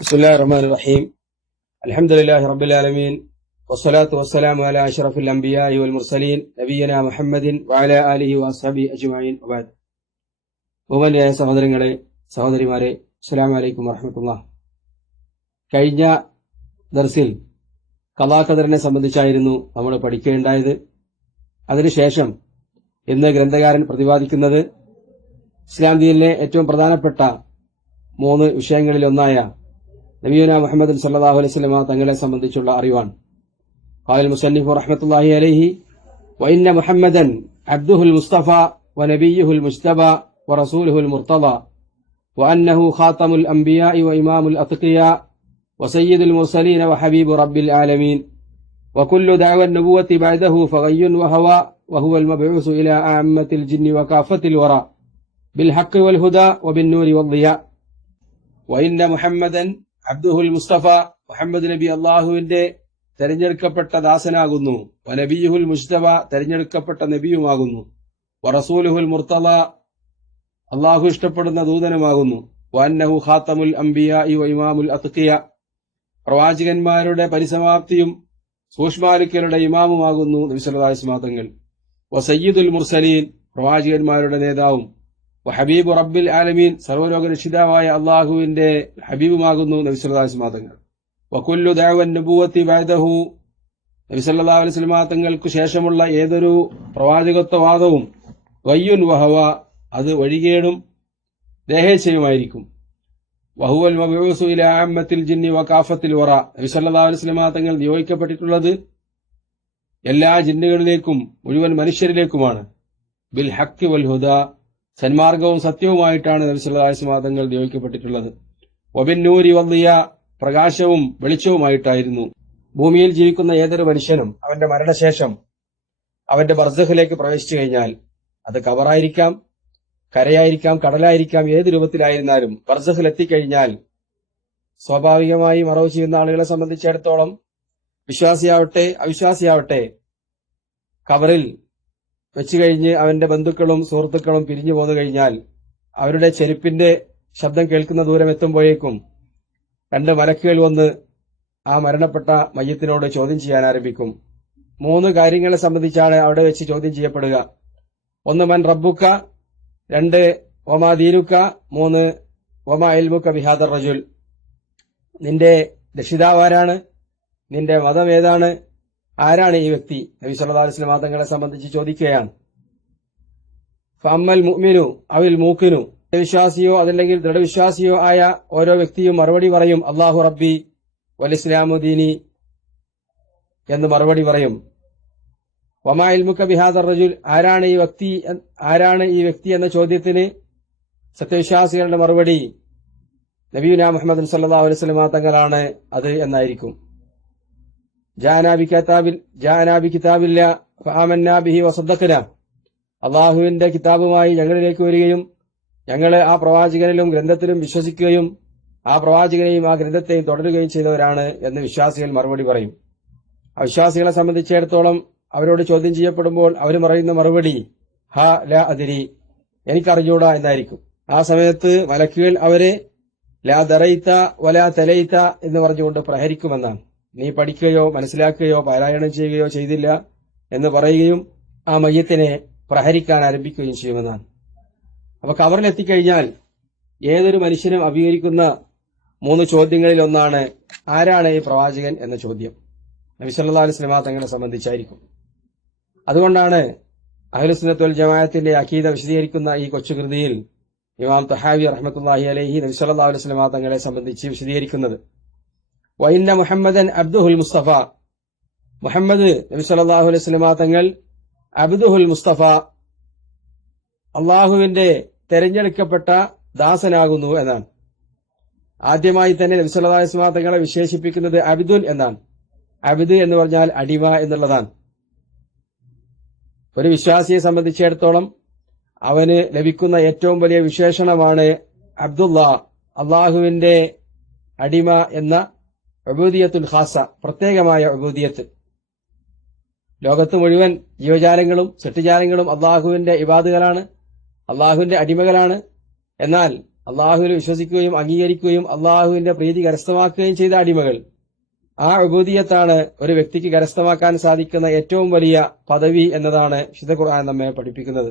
بسم الله الرحمن الرحيم الحمد لله رب العالمين والصلاة والسلام على أشرف الأنبياء والمرسلين نبينا محمد وعلى آله وأصحابه أجمعين وبعد ബഹുമാന്യരായ സഹോദരങ്ങളെ സഹോദരിമാരെ അസ്സലാമു അലൈക്കും വറഹ്മത്തുള്ളാഹി. കഴിഞ്ഞ ദർസിൽ ഖളാ ഖദറിനെ സംബന്ധിച്ചായിരുന്നു നമ്മൾ പഠിക്കുകയുണ്ടായത്. അതിനുശേഷം ഇന്ന് ഗ്രന്ഥകാരൻ പ്രതിപാദിക്കുന്നത് ഇസ്ലാം ദീനിലെ ഏറ്റവും പ്രധാനപ്പെട്ട 3 വിഷയങ്ങളിലൊന്നായ നബിയുനാ മുഹമ്മദ് സല്ലല്ലാഹു അലൈഹി വസല്ലം തങ്ങളെ സംബന്ധിച്ചുള്ള അറിവാണ്. ഖാലൽ മുസന്നിഫ് റഹ്മത്തുള്ളാഹി അലൈഹി വഇന്ന മുഹമ്മദൻ അബ്ദുഹുൽ മുസ്തഫ വനബിയ്യുഹുൽ മുജ്തബ വറസൂലുഹുൽ മുർത്തദ വഅന്നഹു ഖാതമുൽ അംബിയാഇ വഇമാമുൽ അത്ഖിയാ വസയ്യിദുൽ മുർസലീന വഹബീബു റബ്ബിൽ ആലമീൻ വകുല്ലു ദഅവ അൻ-നബുവ്വത്തി ബഅദഹു ഫഗയ്യുൻ വഹവ വഹുവൽ മബ്ഊസ് ഇലാ അഅമ്മത്തിൽ ജിന്നി വകാഫത്തിൽ വറ ബിൽഹഖ് വൽഹുദാ വബിന്നൂരി വദ്ദിയാ വഇന്ന മുഹമ്മദൻ അബ്ദുഹുൽ മുസ്തഫ മുഹമ്മദ് നബി അള്ളാഹുവിന്റെ തെരഞ്ഞെടുക്കപ്പെട്ട ദാസനാകുന്നു. വനബിയുഹുൽ മുജ്തബ തെരഞ്ഞെടുക്കപ്പെട്ട നബിയുമാകുന്നു. വറസൂലുഹുൽ മുർത്തദ അള്ളാഹു ഇഷ്ടപ്പെടുന്ന ദൂതനുമാകുന്നു. വഅന്നഹു ഖാതമുൽ അംബിയാഇ വഇമാമുൽ അത്ഖിയ പ്രവാചകന്മാരുടെ പരിസമാപ്തിയും സൂക്ഷ്മാലുക്കളുടെ ഇമാമുമാകുന്നു നബി സല്ലല്ലാഹു അലൈഹി വസല്ലം തങ്ങൾ. വസയ്യിദുൽ മുർസലീൻ പ്രവാചകന്മാരുടെ നേതാവും വഹബീബു റബ്ബിൽ ആലമീൻ സർവ്വലോക രക്ഷിതാവായ അള്ളാഹുവിന്റെ ഹബീബുമാകുന്നു നബി സല്ലല്ലാഹു അലൈഹി വസല്ലം തങ്ങൾ. വകുല്ലു ദഅവ അൻ-നബുവ്വത്തി ബഅദഹു നബി സല്ലല്ലാഹു അലൈഹി വസല്ലം തങ്ങൾക്ക് ശേഷമുള്ള ഏതൊരു പ്രവാചകത്വവാദവും വയ്യുൻ വഹവ അത് വഴികേടും ദേഹേച്ഛയുമായിരിക്കും. വഹുവൽ മബ്ഊസു ഇലാ അഅമ്മത്തിൽ ജിന്നി വകാഫത്തിൽ വറ നബി സല്ലല്ലാഹു അലൈഹി വസല്ലം തങ്ങൾ നിയോഗിക്കപ്പെട്ടിട്ടുള്ളത് എല്ലാ ജിന്നുകളിലേക്കും മുഴുവൻ മനുഷ്യരിലേക്കുമാണ്. ബിൽ ഹഖ് വൽ ഹുദാ സന്മാർഗവും സത്യവുമായിട്ടാണ് നബി സല്ലല്ലാഹു അലൈഹി വസല്ലം തങ്ങൾ നിയോഗിക്കപ്പെട്ടിട്ടുള്ളത്. വബിന്നൂരി വദ്ദിയാ പ്രകാശവും വെളിച്ചവുമായിട്ടായിരുന്നു. ഭൂമിയിൽ ജീവിക്കുന്ന ഏതൊരു മനുഷ്യനും അവന്റെ മരണശേഷം അവന്റെ ബർസഖിലേക്ക് പ്രവേശിച്ചു കഴിഞ്ഞാൽ അത് കബറായിരിക്കാം, കരയായിരിക്കാം, കടലായിരിക്കാം, ഏത് രൂപത്തിലായിരുന്നാലും ബർസഖിൽ എത്തിക്കഴിഞ്ഞാൽ സ്വാഭാവികമായി മറവ് ചെയ്യുന്ന ആളുകളെ സംബന്ധിച്ചിടത്തോളം വിശ്വാസിയാവട്ടെ അവിശ്വാസിയാവട്ടെ കബറിൽ വെച്ചു കഴിഞ്ഞ് അവന്റെ ബന്ധുക്കളും സുഹൃത്തുക്കളും പിരിഞ്ഞു പോന്നു കഴിഞ്ഞാൽ അവരുടെ ചെരുപ്പിന്റെ ശബ്ദം കേൾക്കുന്ന ദൂരം എത്തുമ്പോഴേക്കും 2 മലക്കുകൾ വന്ന് ആ മരണപ്പെട്ട മയ്യത്തിനോട് ചോദ്യം ചെയ്യാൻ ആരംഭിക്കും. 3 കാര്യങ്ങളെ സംബന്ധിച്ചാണ് അവിടെ വെച്ച് ചോദ്യം ചെയ്യപ്പെടുക. 1 മൻ റബ്ബുക, 2 വമാ ദീനുക, 3 വമാ ഇൽമുക ബിഹാദർ റജുൽ നിന്റെ രക്ഷിതാവാരാണ്, നിന്റെ മതം ഏതാണ്, ആരാണ് ഈ വ്യക്തി നബി സല്ലല്ലാഹു അലൈഹി വസല്ലം തങ്ങളെ സംബന്ധിച്ച് ചോദിക്കുകയാണ്. ഫഅമ്മൽ മുഅ്മിനു അവിൽ മൂഖിനു വിശ്വാസിയോ അതല്ലെങ്കിൽ ദൃഢവിശ്വാസിയോ ആയ ഓരോ വ്യക്തിയും മറുപടി പറയും അല്ലാഹു റബ്ബി വൽ ഇസ്ലാമു ദീനി എന്ന് മറുപടി പറയും. വമാ ഇൽമുക ബിഹാദർ റജുൽ ആരാണ് ഈ വ്യക്തി എന്ന ചോദ്യത്തിന് സത്യവിശ്വാസികളുടെ മറുപടി നബിയുനാ മുഹമ്മദ് സല്ലല്ലാഹു അലൈഹി വസല്ലം തങ്ങളാണ് അത് എന്നായിരിക്കും. ജാഅനാ ബി കിതാബില്ലാ ഫആമന്നാ ബിഹി വസദ്ദഖനാ അല്ലാഹുവിന്റെ കിതാബുമായി ഞങ്ങളിലേക്ക് വരികയും ഞങ്ങൾ ആ പ്രവാചകനിലും ഗ്രന്ഥത്തിലും വിശ്വസിക്കുകയും ആ പ്രവാചകനെയും ആ ഗ്രന്ഥത്തെയും തുടരുകയും ചെയ്തവരാണ് എന്ന് വിശ്വാസികൾ മറുപടി പറയും. അവിശ്വാസികളെ സംബന്ധിച്ചിടത്തോളം അവരോട് ചോദ്യം ചെയ്യപ്പെടുമ്പോൾ അവർ പറയുന്ന മറുപടി ഹാ ലാ അദ്രി എനിക്കറിഞ്ഞൂടാ എന്നായിരിക്കും. ആ സമയത്ത് മലക്കുകൾ അവരെ ലാ ദറൈത വലാ തലൈത എന്ന് പറഞ്ഞുകൊണ്ട് പ്രഹരിക്കുമെന്നാണ്. നീ പഠിക്കുകയോ മനസ്സിലാക്കുകയോ പാരായണം ചെയ്യുകയോ ചെയ്തില്ല എന്ന് പറയുകയും ആ മയ്യത്തിനെ പ്രഹരിക്കാൻ ആരംഭിക്കുകയും ചെയ്യുമെന്നാണ്. അപ്പൊ കബറിലെത്തിക്കഴിഞ്ഞാൽ ഏതൊരു മനുഷ്യനും അഭിമുഖീകരിക്കുന്ന 3 ചോദ്യങ്ങളിൽ ഒന്നാണ് ആരാണ് ഈ പ്രവാചകൻ എന്ന ചോദ്യം. നബി സല്ലല്ലാഹു അലൈഹി വസല്ലം തങ്ങളെ സംബന്ധിച്ചായിരിക്കും. അതുകൊണ്ടാണ് അഹ്ലുസുന്നത്ത് വൽ ജമാഅത്തിന്റെ അഖീദ വിശദീകരിക്കുന്ന ഈ കൊച്ചുകൃതിയിൽ ഇമാം തഹാവി റഹ്മത്തുള്ളാഹി അലൈഹി നബി സല്ലല്ലാഹു അലൈഹി വസല്ലം തങ്ങളെ സംബന്ധിച്ച് വിശദീകരിക്കുന്നത് വഇന്ന മുഹമ്മദൻ അബ്ദുഹുൽ മുസ്തഫ മുഹമ്മദ് നബി സല്ലല്ലാഹു അലൈഹി വസല്ലം തങ്ങൾ അബ്ദുഹുൽ മുസ്തഫ അള്ളാഹുവിന്റെ തെരഞ്ഞെടുക്കപ്പെട്ട ദാസനാകുന്നു എന്നാണ്. ആദ്യമായി തന്നെ നബി സല്ലല്ലാഹു അലൈഹി വസല്ലം തങ്ങളെ വിശേഷിപ്പിക്കുന്നത് അബ്ദുൻ എന്നാണ്. അബ്ദ് എന്ന് പറഞ്ഞാൽ അടിമ എന്നുള്ളതാണ്. ഒരു വിശ്വാസിയെ സംബന്ധിച്ചിടത്തോളം അവന് ലഭിക്കുന്ന ഏറ്റവും വലിയ വിശേഷണമാണ് അബ്ദുല്ലാ അള്ളാഹുവിന്റെ അടിമ എന്ന ഉബൂദിയത്തുൽ ഖാസ പ്രത്യേകമായ ഉബൂദിയത്ത്. ലോകത്ത് മുഴുവൻ ജീവജാലങ്ങളും സൃഷ്ടിജാലങ്ങളും അള്ളാഹുവിന്റെ ഇബാദുകളാണ്, അള്ളാഹുവിന്റെ അടിമകളാണ്. എന്നാൽ അള്ളാഹുവിൽ വിശ്വസിക്കുകയും അംഗീകരിക്കുകയും അള്ളാഹുവിന്റെ പ്രീതി കരസ്ഥമാക്കുകയും ചെയ്ത അടിമകൾ. ആ ഉബൂദിയത്താണ് ഒരു വ്യക്തിക്ക് കരസ്ഥമാക്കാൻ സാധിക്കുന്ന ഏറ്റവും വലിയ പദവി എന്നതാണ് വിശുദ്ധ ഖുർആൻ നമ്മെ പഠിപ്പിക്കുന്നത്.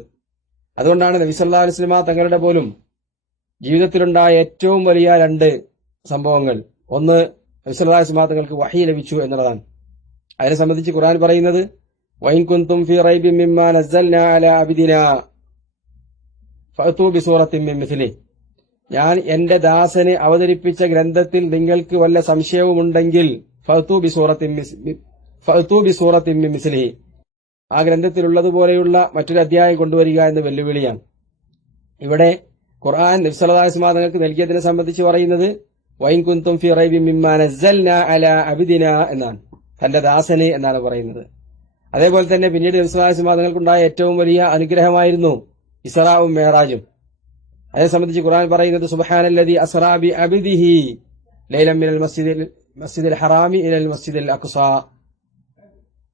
അതുകൊണ്ടാണ് നബി സല്ലല്ലാഹു അലൈഹി വസല്ലമ തങ്ങളുടെ പോലും ജീവിതത്തിലുണ്ടായ ഏറ്റവും വലിയ 2 സംഭവങ്ങൾ, ഒന്ന് നബി സല്ലല്ലാഹു അലൈഹി വസല്ലമ തങ്ങൾക്ക് വഹി ലഭിച്ചു എന്നുള്ളതാണ്. അതിനെ സംബന്ധിച്ച് ഖുർആൻ പറയുന്നത് വഇൻ കുൻതും ഫീ റൈബിൻ മിമ്മാ നസ്സൽനാ അലാ അബ്ദിനാ ഫഅതൂ ബിസൂറത്തിൻ മിൻ മിസ്ലിഹി. ഞാൻ എന്റെ ദാസന് അവതരിപ്പിച്ച ഗ്രന്ഥത്തിൽ നിങ്ങൾക്ക് വല്ല സംശയവുമുണ്ടെങ്കിൽ ഫഅതൂ ബിസൂറത്തിൻ മിൻ മിസ്ലിഹി, ആ ഗ്രന്ഥത്തിലുള്ളതുപോലെയുള്ള മറ്റൊരു അധ്യായം കൊണ്ടുവരിക എന്ന് വെല്ലുവിളിയാണ്. ഇവിടെ ഖുർആൻ നബി സല്ലല്ലാഹു അലൈഹി വസല്ലം തങ്ങൾക്ക് നൽകിയതിനെ സംബന്ധിച്ച് പറയുന്നത് വഇൻ കുൻതും ഫീ റൈബിൻ മിമ്മാ നസ്സൽനാ അലാ അബ്ദിനാ എന്നാണ്, തന്റെ ദാസന് എന്നാണ് പറയുന്നത്. അതേപോലെ തന്നെ പിന്നീട് നബി സല്ലല്ലാഹു അലൈഹി വസല്ലം തങ്ങൾക്കുണ്ടായ ഏറ്റവും വലിയ അനുഗ്രഹമായിരുന്നു ഇസ്റാഉം മിഅ്റാജും. അതേ സംബന്ധിച്ച് ഖുർആൻ പറയുന്നത് സുബ്ഹാനല്ലദീ അസ്റാ ബി അബ്ദിഹി ലൈലൻ മിനൽ മസ്ജിദിൽ ഹറാമി ഇലൽ മസ്ജിദിൽ അഖ്സാ.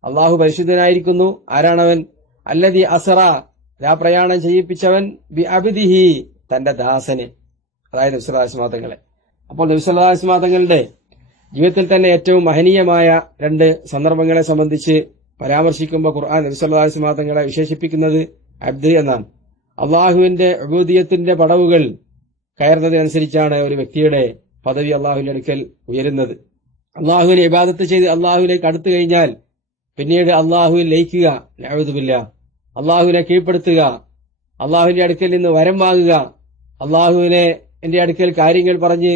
അല്ലാഹു പരിശുദ്ധനായിരിക്കുന്നു. ആരാണവൻ? അല്ലദീ അസ്റാ, പ്രയാണം ചെയ്യിപ്പിച്ചവൻ, ബി അബ്ദിഹി, തന്റെ ദാസനെ, അതായത് നബി സല്ലല്ലാഹു അലൈഹി വസല്ലം തങ്ങളെ. അപ്പോൾ നബി സല്ലല്ലാഹു അലൈഹി വസല്ലം തങ്ങളുടെ ജീവിതത്തിൽ തന്നെ ഏറ്റവും മഹനീയമായ 2 സന്ദർഭങ്ങളെ സംബന്ധിച്ച് പരാമർശിക്കുമ്പോൾ ഖുർആൻ നബി സല്ലല്ലാഹു അലൈഹി വസല്ലം തങ്ങളെ വിശേഷിപ്പിക്കുന്നത് അബ്ദ് എന്നാണ്. അള്ളാഹുവിന്റെ ഉബൂദിയത്തിന്റെ പടവുകൾ കയറുന്നതിനനുസരിച്ചാണ് ഒരു വ്യക്തിയുടെ പദവി അള്ളാഹുവിന്റെ അടുക്കൽ ഉയരുന്നത്. അള്ളാഹുവിനെ ഇബാദത്ത് ചെയ്ത് അള്ളാഹുവിലേക്ക് അടുത്തു കഴിഞ്ഞാൽ പിന്നീട് അള്ളാഹുവിൽ ലയിക്കുക, നഅൂദു ബില്ലാഹ്, അള്ളാഹുവിനെ കീഴ്പ്പെടുത്തുക, അള്ളാഹുവിന്റെ അടുക്കൽ നിന്ന് വരം വാങ്ങുക, അള്ളാഹുവിനെ എന്റെ അടുക്കൽ കാര്യങ്ങൾ പറഞ്ഞ്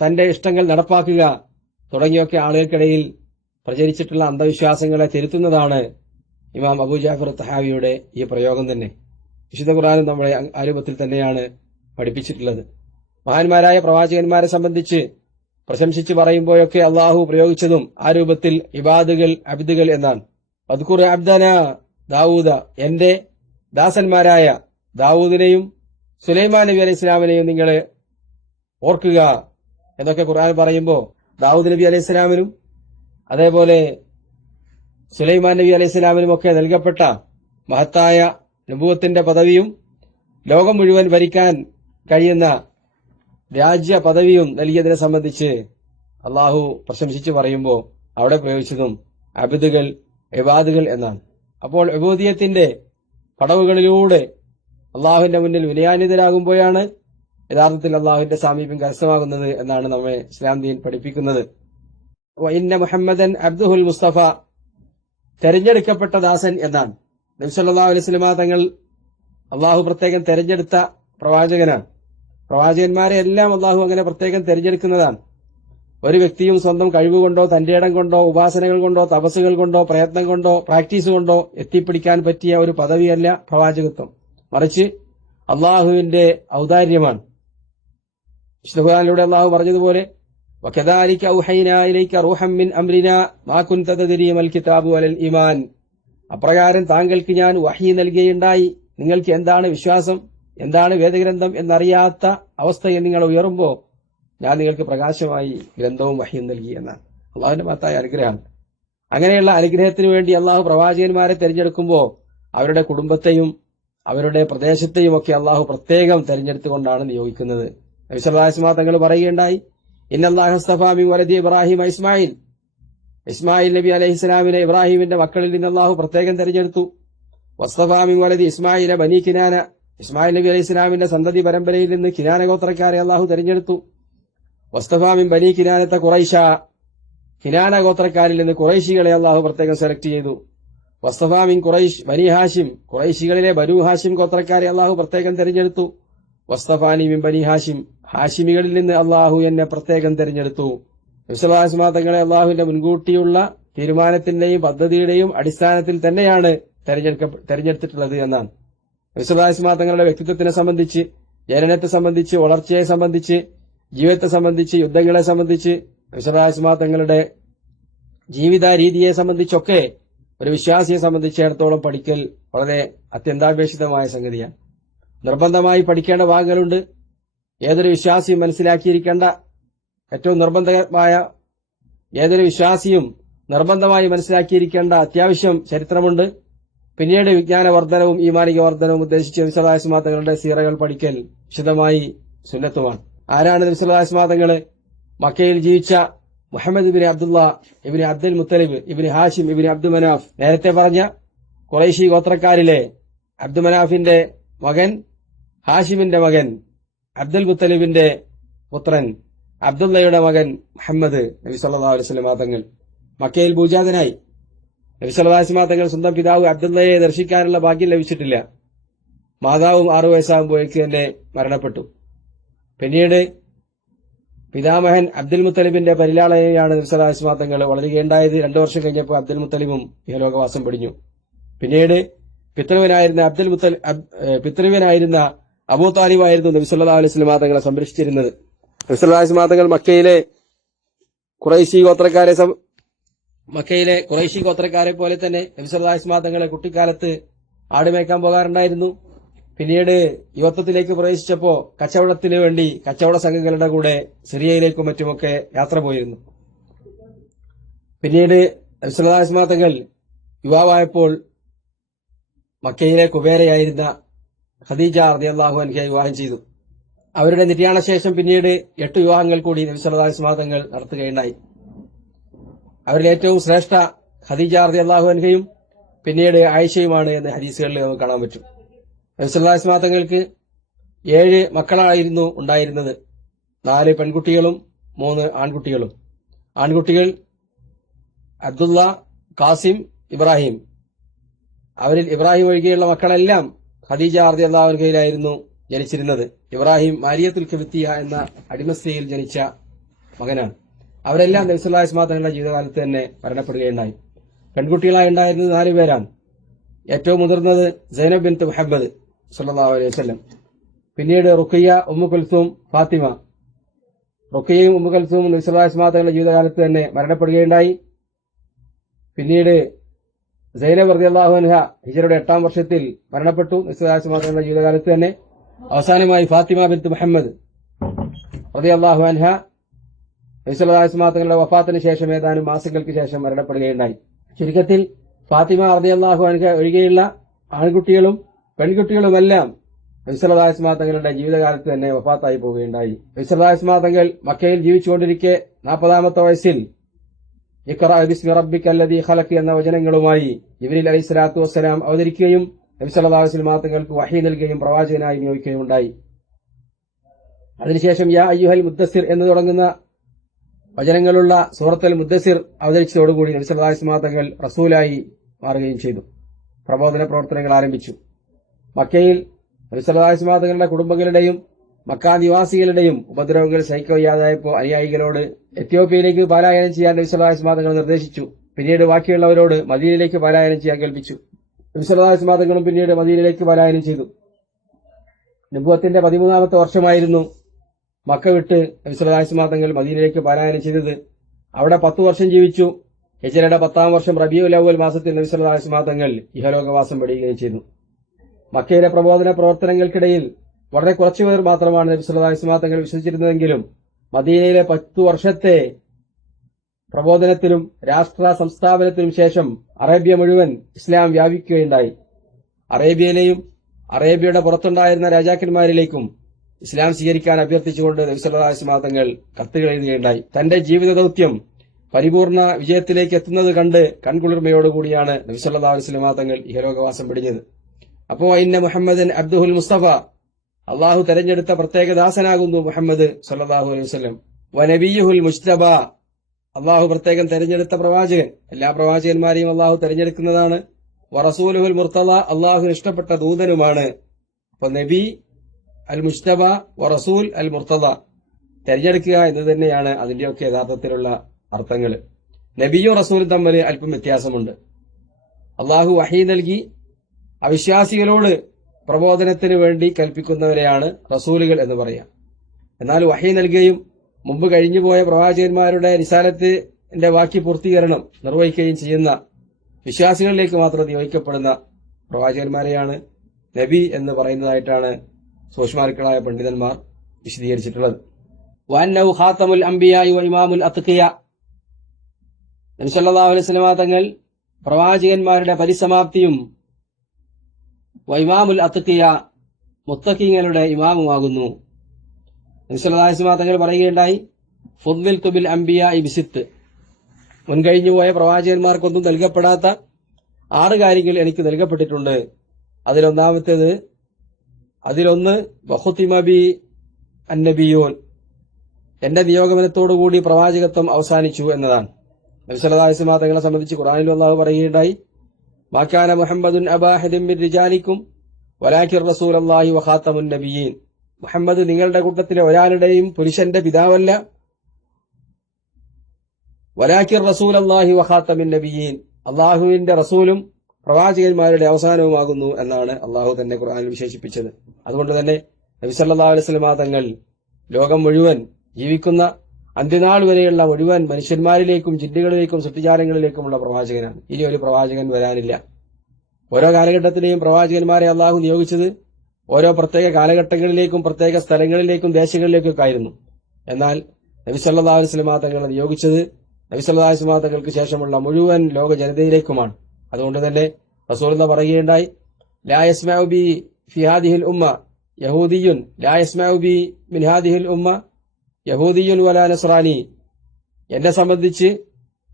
തന്റെ ഇഷ്ടങ്ങൾ നടപ്പാക്കുക തുടങ്ങിയൊക്കെ ആളുകൾക്കിടയിൽ പ്രചരിച്ചിട്ടുള്ള അന്ധവിശ്വാസങ്ങളെ തിരുത്തുന്നതാണ് ഇമാം അബൂ ജഅഫർ തഹാവിയുടെ ഈ പ്രയോഗം തന്നെ. വിശുദ്ധ ഖുർആനും നമ്മളെ ആ രൂപത്തിൽ തന്നെയാണ് പഠിപ്പിച്ചിട്ടുള്ളത്. മഹാന്മാരായ പ്രവാചകന്മാരെ സംബന്ധിച്ച് പ്രശംസിച്ച് പറയുമ്പോഴൊക്കെ അള്ളാഹു പ്രയോഗിച്ചതും ആ രൂപത്തിൽ ഇബാദുകൾ, അബ്ദുകൾ എന്നാണ്. അദ്കുർ അബ്ദന ദാവൂദ, എന്റെ ദാസന്മാരായ ദാവൂദിനെയും സുലൈമാൻ നബി അലൈഹി ഇസ്ലാമിനെയും നിങ്ങൾ ഓർക്കുക എന്നൊക്കെ ഖുർആൻ പറയുമ്പോൾ ദാവൂദ് നബി അലൈഹി ഇസ്ലാമിനും അതേപോലെ സുലൈമാൻ നബി അലൈഹി ഇസ്ലാമിനും ഒക്കെ നൽകപ്പെട്ട മഹത്തായ നബുവത്തിന്റെ പദവിയും ലോകം മുഴുവൻ ഭരിക്കാൻ കഴിയുന്ന രാജ്യ പദവിയും നൽകിയതിനെ സംബന്ധിച്ച് അള്ളാഹു പ്രശംസിച്ച് പറയുമ്പോൾ അവിടെ പ്രയോഗിച്ചതും അബ്ദുകൾ, ഇബാദുകൾ എന്നാണ്. അപ്പോൾ ഉബൂദിയത്തിന്റെ പടവുകളിലൂടെ അള്ളാഹുവിന്റെ മുന്നിൽ വിനയാന്വിതരാകുമ്പോഴാണ് യഥാർത്ഥത്തിൽ അള്ളാഹുവിന്റെ സാമീപ്യം കരസ്ഥമാകുന്നത് എന്നാണ് നമ്മെ ഇസ്ലാം ദീൻ പഠിപ്പിക്കുന്നത്. ഇന്ന മുഹമ്മദൻ അബ്ദുഹുൽ മുസ്തഫ, തെരഞ്ഞെടുക്കപ്പെട്ട ദാസൻ എന്നാണ്. നബി സല്ലല്ലാഹു അലൈഹി വസല്ലം തങ്ങൾ അള്ളാഹു പ്രത്യേകം തെരഞ്ഞെടുത്ത പ്രവാചകനാണ്. പ്രവാചകന്മാരെ എല്ലാം അള്ളാഹു അങ്ങനെ പ്രത്യേകം തെരഞ്ഞെടുക്കുന്നതാണ്. ഒരു വ്യക്തിയും സ്വന്തം കഴിവുകൊണ്ടോ തന്റെ ഇടം കൊണ്ടോ ഉപാസനകൾ കൊണ്ടോ തപസ്സുകൾ കൊണ്ടോ പ്രയത്നം കൊണ്ടോ പ്രാക്ടീസ് കൊണ്ടോ എത്തിപ്പിടിക്കാൻ പറ്റിയ ഒരു പദവിയല്ല പ്രവാചകത്വം, മറിച്ച് അള്ളാഹുവിന്റെ ഔദാര്യമാണ്. വിശുദ്ധ ഖുർആനിലൂടെ അള്ളാഹു പറഞ്ഞതുപോലെ വകദാലിക ഔഹൈനാ ഇലൈക റൂഹൻ മിൻ അംരിനാ മാ കുൻത തദ്രീ മൽ കിതാബു വലൽ ഈമാൻ, അപ്രകാരം താങ്കൾക്ക് ഞാൻ വഹി നൽകുകയുണ്ടായി, നിങ്ങൾക്ക് എന്താണ് വിശ്വാസം, എന്താണ് വേദഗ്രന്ഥം എന്നറിയാത്ത അവസ്ഥയിൽ നിങ്ങൾ ഉയരുമ്പോൾ ഞാൻ നിങ്ങൾക്ക് പ്രകാശമായി ഗ്രന്ഥവും വഹിയും നൽകി എന്നാണ്. അള്ളാഹുവിന്റെ മഹത്തായ അനുഗ്രഹമാണ്. അങ്ങനെയുള്ള അനുഗ്രഹത്തിന് വേണ്ടി അള്ളാഹു പ്രവാചകന്മാരെ തെരഞ്ഞെടുക്കുമ്പോൾ അവരുടെ കുടുംബത്തെയും അവരുടെ പ്രദേശത്തെയും ഒക്കെ അള്ളാഹു പ്രത്യേകം തെരഞ്ഞെടുത്തുകൊണ്ടാണ് നിയോഗിക്കുന്നത്. നബി സല്ലല്ലാഹു അലൈഹി വസല്ലം തങ്ങൾ പറയുകയുണ്ടായി, ഇന്നല്ലാഹു അസ്തഫാ മിൻ വലദി ഇബ്രാഹിം ഇസ്മായിൽ നബി അലൈഹി സ്വലാമിനെ ഇബ്രാഹിമിന്റെ മക്കളിൽ നിന്ന് അള്ളാഹു പ്രത്യേകം തെരഞ്ഞെടുത്തു. വസ്തഫാ മിൻ വലദി ഇസ്മായില ബനി കിനാന, ഇസ്മായിൽ നബി അലൈഹി സ്വലാമിന്റെ സന്തതി പരമ്പരയിൽ നിന്ന് കിനാന ഗോത്രക്കാരെ അള്ളാഹു തെരഞ്ഞെടുത്തു. വസ്തഫാ മിൻ ബനി കിനാനത്തെ ഖുറൈശ, കിനാന ഗോത്രക്കാരിൽ നിന്ന് ഖുറൈശികളെ അള്ളാഹു പ്രത്യേകം സെലക്ട് ചെയ്തു. വസ്തഫാ മിൻ ഖുറൈശ് ബനി ഹാഷിം, ഖുറൈശികളിലെ ബനു ഹാഷിം ഗോത്രക്കാരെ അള്ളാഹു പ്രത്യേകം തെരഞ്ഞെടുത്തു. വസ്തഫാനി മിൻ ബനി ഹാഷിം, ഹാഷിമികളിൽ നിന്ന് അള്ളാഹു എന്നെ പ്രത്യേകം തെരഞ്ഞെടുത്തു. നബി സല്ലല്ലാഹു അലൈഹി വസല്ലം തങ്ങളെ അള്ളാഹുവിന്റെ മുൻകൂട്ടിയുള്ള തീരുമാനത്തിന്റെയും പദ്ധതിയുടെയും അടിസ്ഥാനത്തിൽ തന്നെയാണ് തെരഞ്ഞെടുത്തിട്ടുള്ളത് എന്നാണ്. നബി സല്ലല്ലാഹു അലൈഹി വസല്ലം തങ്ങളുടെ വ്യക്തിത്വത്തിനെ സംബന്ധിച്ച്, ജനനത്തെ സംബന്ധിച്ച്, വളർച്ചയെ സംബന്ധിച്ച്, ജീവിതത്തെ സംബന്ധിച്ച്, യുദ്ധങ്ങളെ സംബന്ധിച്ച്, നബി സല്ലല്ലാഹു അലൈഹി വസല്ലം തങ്ങളുടെ ജീവിത രീതിയെ സംബന്ധിച്ചൊക്കെ ഒരു വിശ്വാസിയെ സംബന്ധിച്ചിടത്തോളം പഠിക്കൽ വളരെ അത്യന്താപേക്ഷിതമായ സംഗതിയാണ്. നിർബന്ധമായി പഠിക്കേണ്ട ഭാഗങ്ങളുണ്ട്. ഏതൊരു വിശ്വാസിയും മനസ്സിലാക്കിയിരിക്കേണ്ട ഏറ്റവും നിർബന്ധമായ, ഏതൊരു വിശ്വാസിയും നിർബന്ധമായി മനസ്സിലാക്കിയിരിക്കേണ്ട അത്യാവശ്യം ചരിത്രമുണ്ട്. പിന്നീട് വിജ്ഞാനവർദ്ധനവും ഈമാനിക വർദ്ധനവും ഉദ്ദേശിച്ച് നബി സല്ലല്ലാഹു അലൈഹി വസല്ലം തങ്ങളുടെ സീറകൾ പഠിക്കൽ വിശദമായി സുന്നത്തുമാണ്. ആരാണ് നബി സല്ലല്ലാഹു അലൈഹി വസല്ലം തങ്ങള്? മക്കയിൽ ജീവിച്ച മുഹമ്മദ് ഇബ്നു അബ്ദുള്ള ഇബ്നു അബ്ദുൽ മുത്തലിബ് ഇബ്നു ഹാഷിം ഇബ്നു അബ്ദു മനാഫ്, നേരത്തെ പറഞ്ഞ ഖുറൈശി ഗോത്രക്കാരിലെ അബ്ദു മനാഫിന്റെ മകൻ, ഹാഷിമിന്റെ മകൻ, അബ്ദുൽ മുത്തലിബിന്റെ പുത്രൻ, അബ്ദുള്ളയുടെ മകൻ മുഹമ്മദ് നബി സല്ലല്ലാഹു അലൈഹി വസല്ലം തങ്ങൾ മക്കയിൽ ഭൂജാതനായി. നബി സല്ലല്ലാഹു അലൈഹി വസല്ലം തങ്ങൾ സ്വന്തം പിതാവ് അബ്ദുള്ളയെ ദർശിക്കാനുള്ള ഭാഗ്യം ലഭിച്ചിട്ടില്ല. മാതാവും 6 വയസ്സാകുമ്പോഴേക്ക് തന്നെ മരണപ്പെട്ടു. പിന്നീട് പിതാമഹൻ അബ്ദുൽ മുത്തലിബിന്റെ പരിലാളനയാണ് നബി സല്ലല്ലാഹു അലൈഹി വസല്ലം തങ്ങൾ വളരുകയുണ്ടായത്. 2 വർഷം കഴിഞ്ഞപ്പോൾ അബ്ദുൽ മുത്തലിബും ഇഹലോകവാസം പിടിഞ്ഞു. പിന്നീട് പിതൃവനായിരുന്ന അബൂ താലിബായിരുന്നു നബി സല്ലല്ലാഹു അലൈഹി വസല്ലം തങ്ങളെ സംരക്ഷിച്ചിരുന്നത്. നബി സല്ലല്ലാഹു അലൈഹി വസല്ലം തങ്ങൾ മക്കയിലെ ഖുറൈശി ഗോത്രക്കാരെ പോലെ തന്നെ നബി സല്ലല്ലാഹു അലൈഹി വസല്ലം തങ്ങളെ കുട്ടിക്കാലത്ത് ആടുമേക്കാൻ പോകാറുണ്ടായിരുന്നു. പിന്നീട് യുവത്വത്തിലേക്ക് പ്രവേശിച്ചപ്പോ കച്ചവടത്തിന് വേണ്ടി കച്ചവട സംഘങ്ങളുടെ കൂടെ സിറിയയിലേക്കും മറ്റുമൊക്കെ യാത്ര പോയിരുന്നു. പിന്നീട് നബി സല്ലല്ലാഹു അലൈഹി വസല്ലം തങ്ങൾ യുവാവായപ്പോൾ മക്കയിലെ കുബേരയായിരുന്ന ഖദീജ റളിയല്ലാഹു അൻഹയെ വിവാഹം ചെയ്തു. അവരുടെ നിര്യാണശേഷം പിന്നീട് 8 വിവാഹങ്ങൾ കൂടി നബി സല്ലല്ലാഹു അലൈഹി വസല്ലം തങ്ങൾ നടത്തുകയുണ്ടായി. അവരിൽ ഏറ്റവും ശ്രേഷ്ഠ ഖദീജ റളിയല്ലാഹു അൻഹയും പിന്നീട് ആയിഷയുമാണ് എന്ന് ഹദീസുകളിൽ നമുക്ക് കാണാൻ പറ്റും. നബി സല്ലല്ലാഹു അലൈഹി വസല്ലം തങ്ങൾക്ക് 7 മക്കളായിരുന്നു ഉണ്ടായിരുന്നത്. 4 പെൺകുട്ടികളും 3 ആൺകുട്ടികളും. ആൺകുട്ടികൾ അബ്ദുള്ള, ഖാസിം, ഇബ്രാഹിം. അവരിൽ ഇബ്രാഹിം ഒഴികെയുള്ള മക്കളെല്ലാം ഖദീജ റളിയല്ലാഹു അൻഹയിലായിരുന്നു ജനിച്ചിരുന്നത്. ഇബ്രാഹിം മാരിയത്തുൽ കിബ്തിയ എന്ന അടിമസ്ത്രീയിൽ ജനിച്ച മകനാണ്. അവരെല്ലാം നബി സല്ലല്ലാഹു അലൈഹി വസല്ലം തങ്ങളുടെ ജീവിതകാലത്ത് തന്നെ മരണപ്പെടുകയുണ്ടായി. പെൺകുട്ടികളായി ഉണ്ടായിരുന്നത് 4 പേരാണ്. ഏറ്റവും മുതിർന്നത് സൈനബ് ബിൻത്ത് മുഹമ്മദ് സല്ലല്ലാഹു അലൈഹി വസല്ലം. പിന്നീട് റുഖയ്യ, ഉമ്മു കുൽസൂം, ഫാത്തിമ. റുഖയ്യയും ഉമ്മു കുൽസൂമും നബി സല്ലല്ലാഹു അലൈഹി വസല്ലം തങ്ങളുടെ ജീവിതകാലത്ത് തന്നെ മരണപ്പെടുകയുണ്ടായി. പിന്നീട് സൈനബ് റളിയല്ലാഹു അൻഹ ഹിജ്റയുടെ 8-ാം വർഷത്തിൽ മരണപ്പെട്ടു നബി സല്ലല്ലാഹു അലൈഹി വസല്ലം തങ്ങളുടെ ജീവിതകാലത്ത് തന്നെ. അവസാനമായി ഫാത്തിമ ബിൻത്ത് മുഹമ്മദ് റളിയല്ലാഹു അൻഹ നബി സല്ലല്ലാഹു അലൈഹി വസല്ലം തങ്ങളുടെ വഫാത്തിന് ശേഷം ഏതാനും മാസങ്ങൾക്ക് ശേഷം മരണപ്പെടുകയുണ്ടായി. ചുരുക്കത്തിൽ ഫാത്തിമ റളിയല്ലാഹു അൻഹ ഒഴികെയുള്ള ആൺകുട്ടികളും പെൺകുട്ടികളുമെല്ലാം നബി സല്ലല്ലാഹു അലൈഹി വസല്ലം തങ്ങളുടെ ജീവിതകാലത്ത് തന്നെ വഫാത്തായി പോവുകയുണ്ടായി. നബി സല്ലല്ലാഹു അലൈഹി വസല്ലം തങ്ങൾ മക്കയിൽ ജീവിച്ചുകൊണ്ടിരിക്കെ 40-ാമത്തെ വയസ്സിൽ ഇഖ്റഅ ബിസ്മി റബ്ബിക്കല്ലദീ ഖലഖ് എന്ന വചനങ്ങളുമായി ജിബ്രീൽ അലൈഹിസ്സലാത്തു വസ്സലാം അവതരിക്കുകയും നബി സല്ലല്ലാഹു അലൈഹി വസല്ലം തങ്ങൾക്ക് വഹീ നൽകുകയും പ്രവാചകനായി നിയോഗിക്കുകയും ഉണ്ടായി. അതിനുശേഷം യാ അയ്യുഹൽ മുദ്ദസ്സിർ എന്ന് തുടങ്ങുന്ന വചനങ്ങളുള്ള സൂറത്തുൽ മുദ്ദസ്സിർ അവതരിച്ചതോടുകൂടി നബി സല്ലല്ലാഹു അലൈഹി വസല്ലം തങ്ങൾ റസൂലായി മാറുകയും ചെയ്തു. പ്രബോധന പ്രവർത്തനങ്ങൾ ആരംഭിച്ചു. മക്കയിൽ നബി സല്ലല്ലാഹു അലൈഹി വസല്ലം തങ്ങളുടെ കുടുംബങ്ങളുടെയും മക്ക നിവാസികളുടെയും ഉപദ്രവങ്ങൾ സഹിക്കവയ്യാതായപ്പോൾ അനുയായികളോട് എത്യോപ്യയിലേക്ക് പലായനം ചെയ്യാൻ നബി സല്ലല്ലാഹു അലൈഹി വസല്ലം തങ്ങൾ നിർദ്ദേശിച്ചു. പിന്നീട് ബാക്കിയുള്ളവരോട് മദീനയിലേക്ക് പലായനം ചെയ്യാൻ കൽപ്പിച്ചു. നബി സല്ലല്ലാഹു അലൈഹി വസല്ലം തങ്ങളും പിന്നീട് മദീനയിലേക്ക് പലായനം ചെയ്തു. നബുവത്തിന്റെ 13-ാമത്തെ വർഷമായിരുന്നു മക്ക വിട്ട് നബി സല്ലല്ലാഹു അലൈഹി വസല്ലം തങ്ങൾ മദീനയിലേക്ക് പലായനം ചെയ്തത്. അവിടെ 10 വർഷം ജീവിച്ചു. ഹിജ്റയുടെ 10-ാം വർഷം റബീഉൽ അവ്വൽ മാസത്തിൽ നബി സല്ലല്ലാഹു അലൈഹി വസല്ലം തങ്ങൾ ഇഹലോകവാസം വെടിയുകയും ചെയ്തു. മക്കയിലെ പ്രബോധന പ്രവർത്തനങ്ങൾക്കിടയിൽ വളരെ കുറച്ചുപേർ മാത്രമാണ് നബി സല്ലല്ലാഹു അലൈഹി വസല്ലം തങ്ങൾ വിശ്വസിച്ചിരുന്നതെങ്കിലും മദീനയിലെ 10 വർഷത്തെ പ്രബോധനത്തിനും രാഷ്ട്ര സംസ്ഥാപനത്തിനും ശേഷം അറേബ്യ മുഴുവൻ ഇസ്ലാം വ്യാപിക്കുകയുണ്ടായി. അറേബ്യയിലെയും അറേബ്യയുടെ പുറത്തുണ്ടായിരുന്ന രാജാക്കന്മാരിലേക്കും ഇസ്ലാം സ്വീകരിക്കാൻ അഭ്യർത്ഥിച്ചുകൊണ്ട് നബി സല്ലല്ലാഹു അലൈഹി വസല്ലം തങ്ങൾ കത്തുകൾ എഴുതുകയുണ്ടായി. തന്റെ ജീവിത ദൌത്യം പരിപൂർണ വിജയത്തിലേക്ക് എത്തുന്നത് കണ്ട് കൺകുളിർമയോടുകൂടിയാണ് നബി സല്ലല്ലാഹു അലൈഹി വസല്ലം തങ്ങൾ ഇഹലോകവാസം വെടിഞ്ഞത്. അപ്പോ ഇന്ന മുഹമ്മദൻ അബ്ദുൽ മുസ്തഫ, അള്ളാഹു തെരഞ്ഞെടുത്ത പ്രത്യേക ദാസനാകുന്നു മുഹമ്മദ് സല്ലല്ലാഹു അലൈഹി വസല്ലം. വനബിയുൽ മുജ്തബ, അള്ളാഹു പ്രത്യേകം തെരഞ്ഞെടുത്ത പ്രവാചകൻ. എല്ലാ പ്രവാചകന്മാരെയും അള്ളാഹു തെരഞ്ഞെടുക്കുന്നതാണ്. വറസൂലുൽ മുർത്തദ, അള്ളാഹുവിന് ഇഷ്ടപ്പെട്ട ദൂതനുമാണ്. അപ്പൊ നബി അൽ മുജ്തബ വറസൂൽ അൽ മുർത്തദ, തെരഞ്ഞെടുക്കുക എന്ന് തന്നെയാണ് അതിന്റെയൊക്കെ യഥാർത്ഥത്തിലുള്ള അർത്ഥങ്ങൾ. നബിയും റസൂലും തമ്മിൽ അല്പം വ്യത്യാസമുണ്ട്. അള്ളാഹു വഹീ നൽകി അവിശ്വാസികളോട് പ്രബോധനത്തിന് വേണ്ടി കൽപ്പിക്കുന്നവരെയാണ് റസൂലുകൾ എന്ന് പറയാം. എന്നാൽ വഹീ നൽകുകയും മുമ്പ് കഴിഞ്ഞുപോയ പ്രവാചകന്മാരുടെ റിസാലത്തിന്റെ ബാക്കി പൂർത്തീകരണം നിർവഹിക്കുകയും ചെയ്യുന്ന വിശ്വാസികളിലേക്ക് മാത്രം നിയോഗിക്കപ്പെടുന്ന പ്രവാചകന്മാരെയാണ് നബി എന്ന് പറയുന്നതായിട്ടാണ് സൂക്ഷ്മാർക്കളായ പണ്ഡിതന്മാർ വിശദീകരിച്ചിട്ടുള്ളത്. വഅന്നഹു ഖാതമുൽ അംബിയാഇ വ ഇമാമുൽ അത്ഖിയ, നബി സല്ലല്ലാഹു അലൈഹി വസല്ലം തങ്ങൾ പ്രവാചകന്മാരുടെ പരിസമാപ്തിയും വ ഇമാമുൽ അത്ഖിയ, മുത്തഖീങ്ങളുടെ ഇമാമുമാകുന്നു. നബി സല്ലല്ലാഹു അലൈഹി വസല്ലം തങ്ങൾ പറയുകയുണ്ടായി, ഫുദ്ദിൽതു ബിൽ അംബിയാഇ ബിസിത്ത്, മുൻകഴിഞ്ഞുപോയ പ്രവാചകന്മാർക്കൊന്നും നൽകപ്പെടാത്ത 6 കാര്യങ്ങൾ എനിക്ക് നൽകപ്പെട്ടിട്ടുണ്ട്. അതിലൊന്ന് വഖുതിമ ബി അന്നബിയൂൻ, എന്റെ നിയോഗമനത്തോടുകൂടി പ്രവാചകത്വം അവസാനിച്ചു എന്നതാണ്. നബി സല്ലല്ലാഹു അലൈഹി വസല്ലം തങ്ങളെ സംബന്ധിച്ച് ഖുർആനിൽ അല്ലാഹു പറയുകയുണ്ടായി, മാ കാന മുഹമ്മദുൻ അബാ അഹദിൻ മിൻ റിജാലിക്കും വലാകിർ റസൂലുള്ളാഹി വഖാതമുൻ നബിയീൻ, മുഹമ്മദ് നിങ്ങളുടെ കൂട്ടത്തിലെ ഒരാളുടെയും പുരുഷന്റെ പിതാവല്ല, വലാകിർ റസൂലുള്ളാഹി വഖാതമുൻ നബിയീൻ, അല്ലാഹുവിന്റെ റസൂലും പ്രവാചകന്മാരുടെ അവസാനവുമാകുന്നു എന്നാണ് അല്ലാഹു തന്നെ ഖുർആനിൽ വിശേഷിപ്പിച്ചത്. അതുകൊണ്ട് തന്നെ നബി സല്ലല്ലാഹു അലൈഹി വസല്ലം തങ്ങൾ ലോകം മുഴുവൻ ജീവിക്കുന്ന അന്ത്യനാൾ വരെയുള്ള മുഴുവൻ മനുഷ്യന്മാരിലേക്കും ജിന്നുകളിലേക്കും സൃഷ്ടിജാലങ്ങളിലേക്കുമുള്ള പ്രവാചകനാണ്. ഇനി ഒരു പ്രവാചകൻ വരാനില്ല. ഓരോ കാലഘട്ടത്തിലെയും പ്രവാചകന്മാരെ അള്ളാഹു നിയോഗിച്ചത് ഓരോ പ്രത്യേക കാലഘട്ടങ്ങളിലേക്കും പ്രത്യേക സ്ഥലങ്ങളിലേക്കും ദേശങ്ങളിലേക്കൊക്കെ ആയിരുന്നു. എന്നാൽ നബി സല്ലല്ലാഹു അലൈഹി വസല്ലം തങ്ങളെ നിയോഗിച്ചത് നബി സല്ലല്ലാഹു അലൈഹി വസല്ലം തങ്ങൾക്ക് ശേഷമുള്ള മുഴുവൻ ലോക ജനതയിലേക്കുമാണ്. അതുകൊണ്ട് തന്നെ റസൂലുള്ളാഹി പറയുകയുണ്ടായി, ലാ യസ്മഉ ബി ഫി ഹാദിഹിൽ ഉമ്മ യഹൂദിയുൻ ലാ യസ്മഉ ബി മിൻ ഹാദിഹിൽ ഉമ്മ യഹൂദിയുൻ വലാ നസ്രാനി, എന്നെ സംബന്ധിച്ച്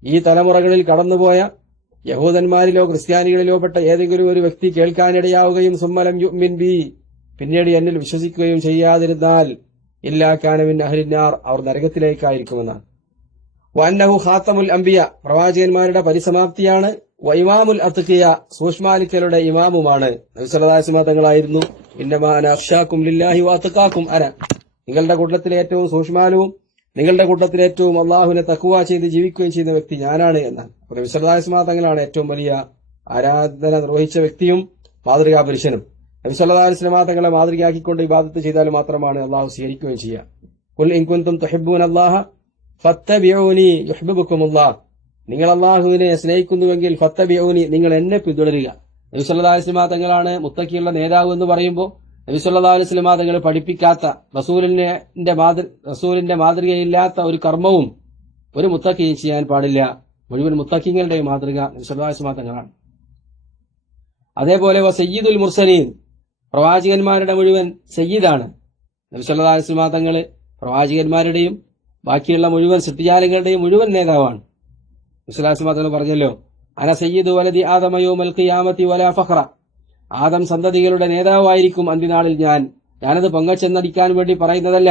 ഈ തലമുറകളിൽ കടന്നുപോയ യഹൂദന്മാരിലോ ക്രിസ്ത്യാനികളിലോ പെട്ട ഏതെങ്കിലും ഒരു വ്യക്തി കേൾക്കാനിടയാവുകയും സുമ്മലം യുഅ്മിൻ ബി, പിന്നീട് എന്നിൽ വിശ്വസിക്കുകയും ചെയ്യാതിരുന്നാൽ ഇല്ലാ കാന മിൻ അഹ്ലിന്നാർ, അവർ നരകത്തിലേക്കായിരിക്കുമെന്നാണ്. വഅന്നഹു ഖാതമുൽ അംബിയ, പ്രവാചകന്മാരുടെ പരിസമാപ്തിയാണ്. വഇമാമുൽ അത്ഖിയ, സൂക്ഷ്മാലിക്കലുടെ ഇമാമുമാണ്. നബി സല്ലല്ലാഹു അലൈഹി വസല്ലം തങ്ങളായിരുന്നു, ഇന്നമാ അന അഖ്ശാകും ലില്ലാഹി വഅത്ഖാകും അന, നിങ്ങളുടെ കൂട്ടത്തിലെ ഏറ്റവും സൂക്ഷ്മാലുവും നിങ്ങളുടെ കൂട്ടത്തിലെ ഏറ്റവും അള്ളാഹുവിനെ തഖ്വ ചെയ്ത് ജീവിക്കുകയും ചെയ്യുന്ന വ്യക്തി ഞാനാണ് എന്നാണ്. നബി സല്ലല്ലാഹു അലൈഹി വസല്ലം തങ്ങളാണ് ഏറ്റവും വലിയ ആരാധന നിർവഹിച്ച വ്യക്തിയും മാതൃകാ പുരുഷനും. നബി സല്ലല്ലാഹു അലൈഹി വസല്ലം തങ്ങളെ മാതൃകയാക്കിക്കൊണ്ട് ഇബാദത്ത് ചെയ്താൽ മാത്രമാണ് അള്ളാഹു സ്വീകരിക്കുകയും ചെയ്യുക. ഖുൽ ഇൻ കുൻതും തുഹിബ്ബൂനല്ലാഹ ഫത്തബിഊനി യുഹ്ബിബുകുമുല്ലാഹ്, നിങ്ങൾ അള്ളാഹുവിനെ സ്നേഹിക്കുന്നുവെങ്കിൽ ഫത്തബിഊനി, നിങ്ങൾ എന്നെ പിന്തുടരുക. നബി സല്ലല്ലാഹു അലൈഹി വസല്ലം തങ്ങളാണ് മുത്തഖിയുള്ള നേതാവ് എന്ന് പറയുമ്പോൾ നബി സല്ലല്ലാഹു അലൈഹി വസല്ലം തങ്ങൾ പഠിപ്പിക്കാത്ത റസൂലിന്റെ മാതൃകയില്ലാത്ത ഒരു കർമ്മവും ഒരു മുത്തഖിയും ചെയ്യാൻ പാടില്ല. മുഴുവൻ മുത്തഖികളുടെ മാതൃക നബി സല്ലല്ലാഹു അലൈഹി വസല്ലം തങ്ങളാണ്. അതേപോലെ സയ്യിദുൽ മുർസലീൻ, പ്രവാചകന്മാരുടെ മുഴുവൻ സയ്യിദാണ്. നബി സല്ലല്ലാഹു അലൈഹി വസല്ലം തങ്ങൾ പ്രവാചകന്മാരുടെയും ബാക്കിയുള്ള മുഴുവൻ സൃഷ്ടിജാലങ്ങളുടെയും മുഴുവൻ നേതാവാണ്. നബി സല്ലല്ലാഹു അലൈഹി വസല്ലം തങ്ങൾ പറഞ്ഞല്ലോ, അന സയ്യിദു വലദി ആദമ യൗമൽ ഖിയാമത്തി വലാ ഫഖറ, ആദം സന്തതികളുടെ നേതാവായിരിക്കും അന്ത്യനാളിൽ ഞാനത് പൊങ്ങച്ചെന്നടിക്കാൻ വേണ്ടി പറയുന്നതല്ല.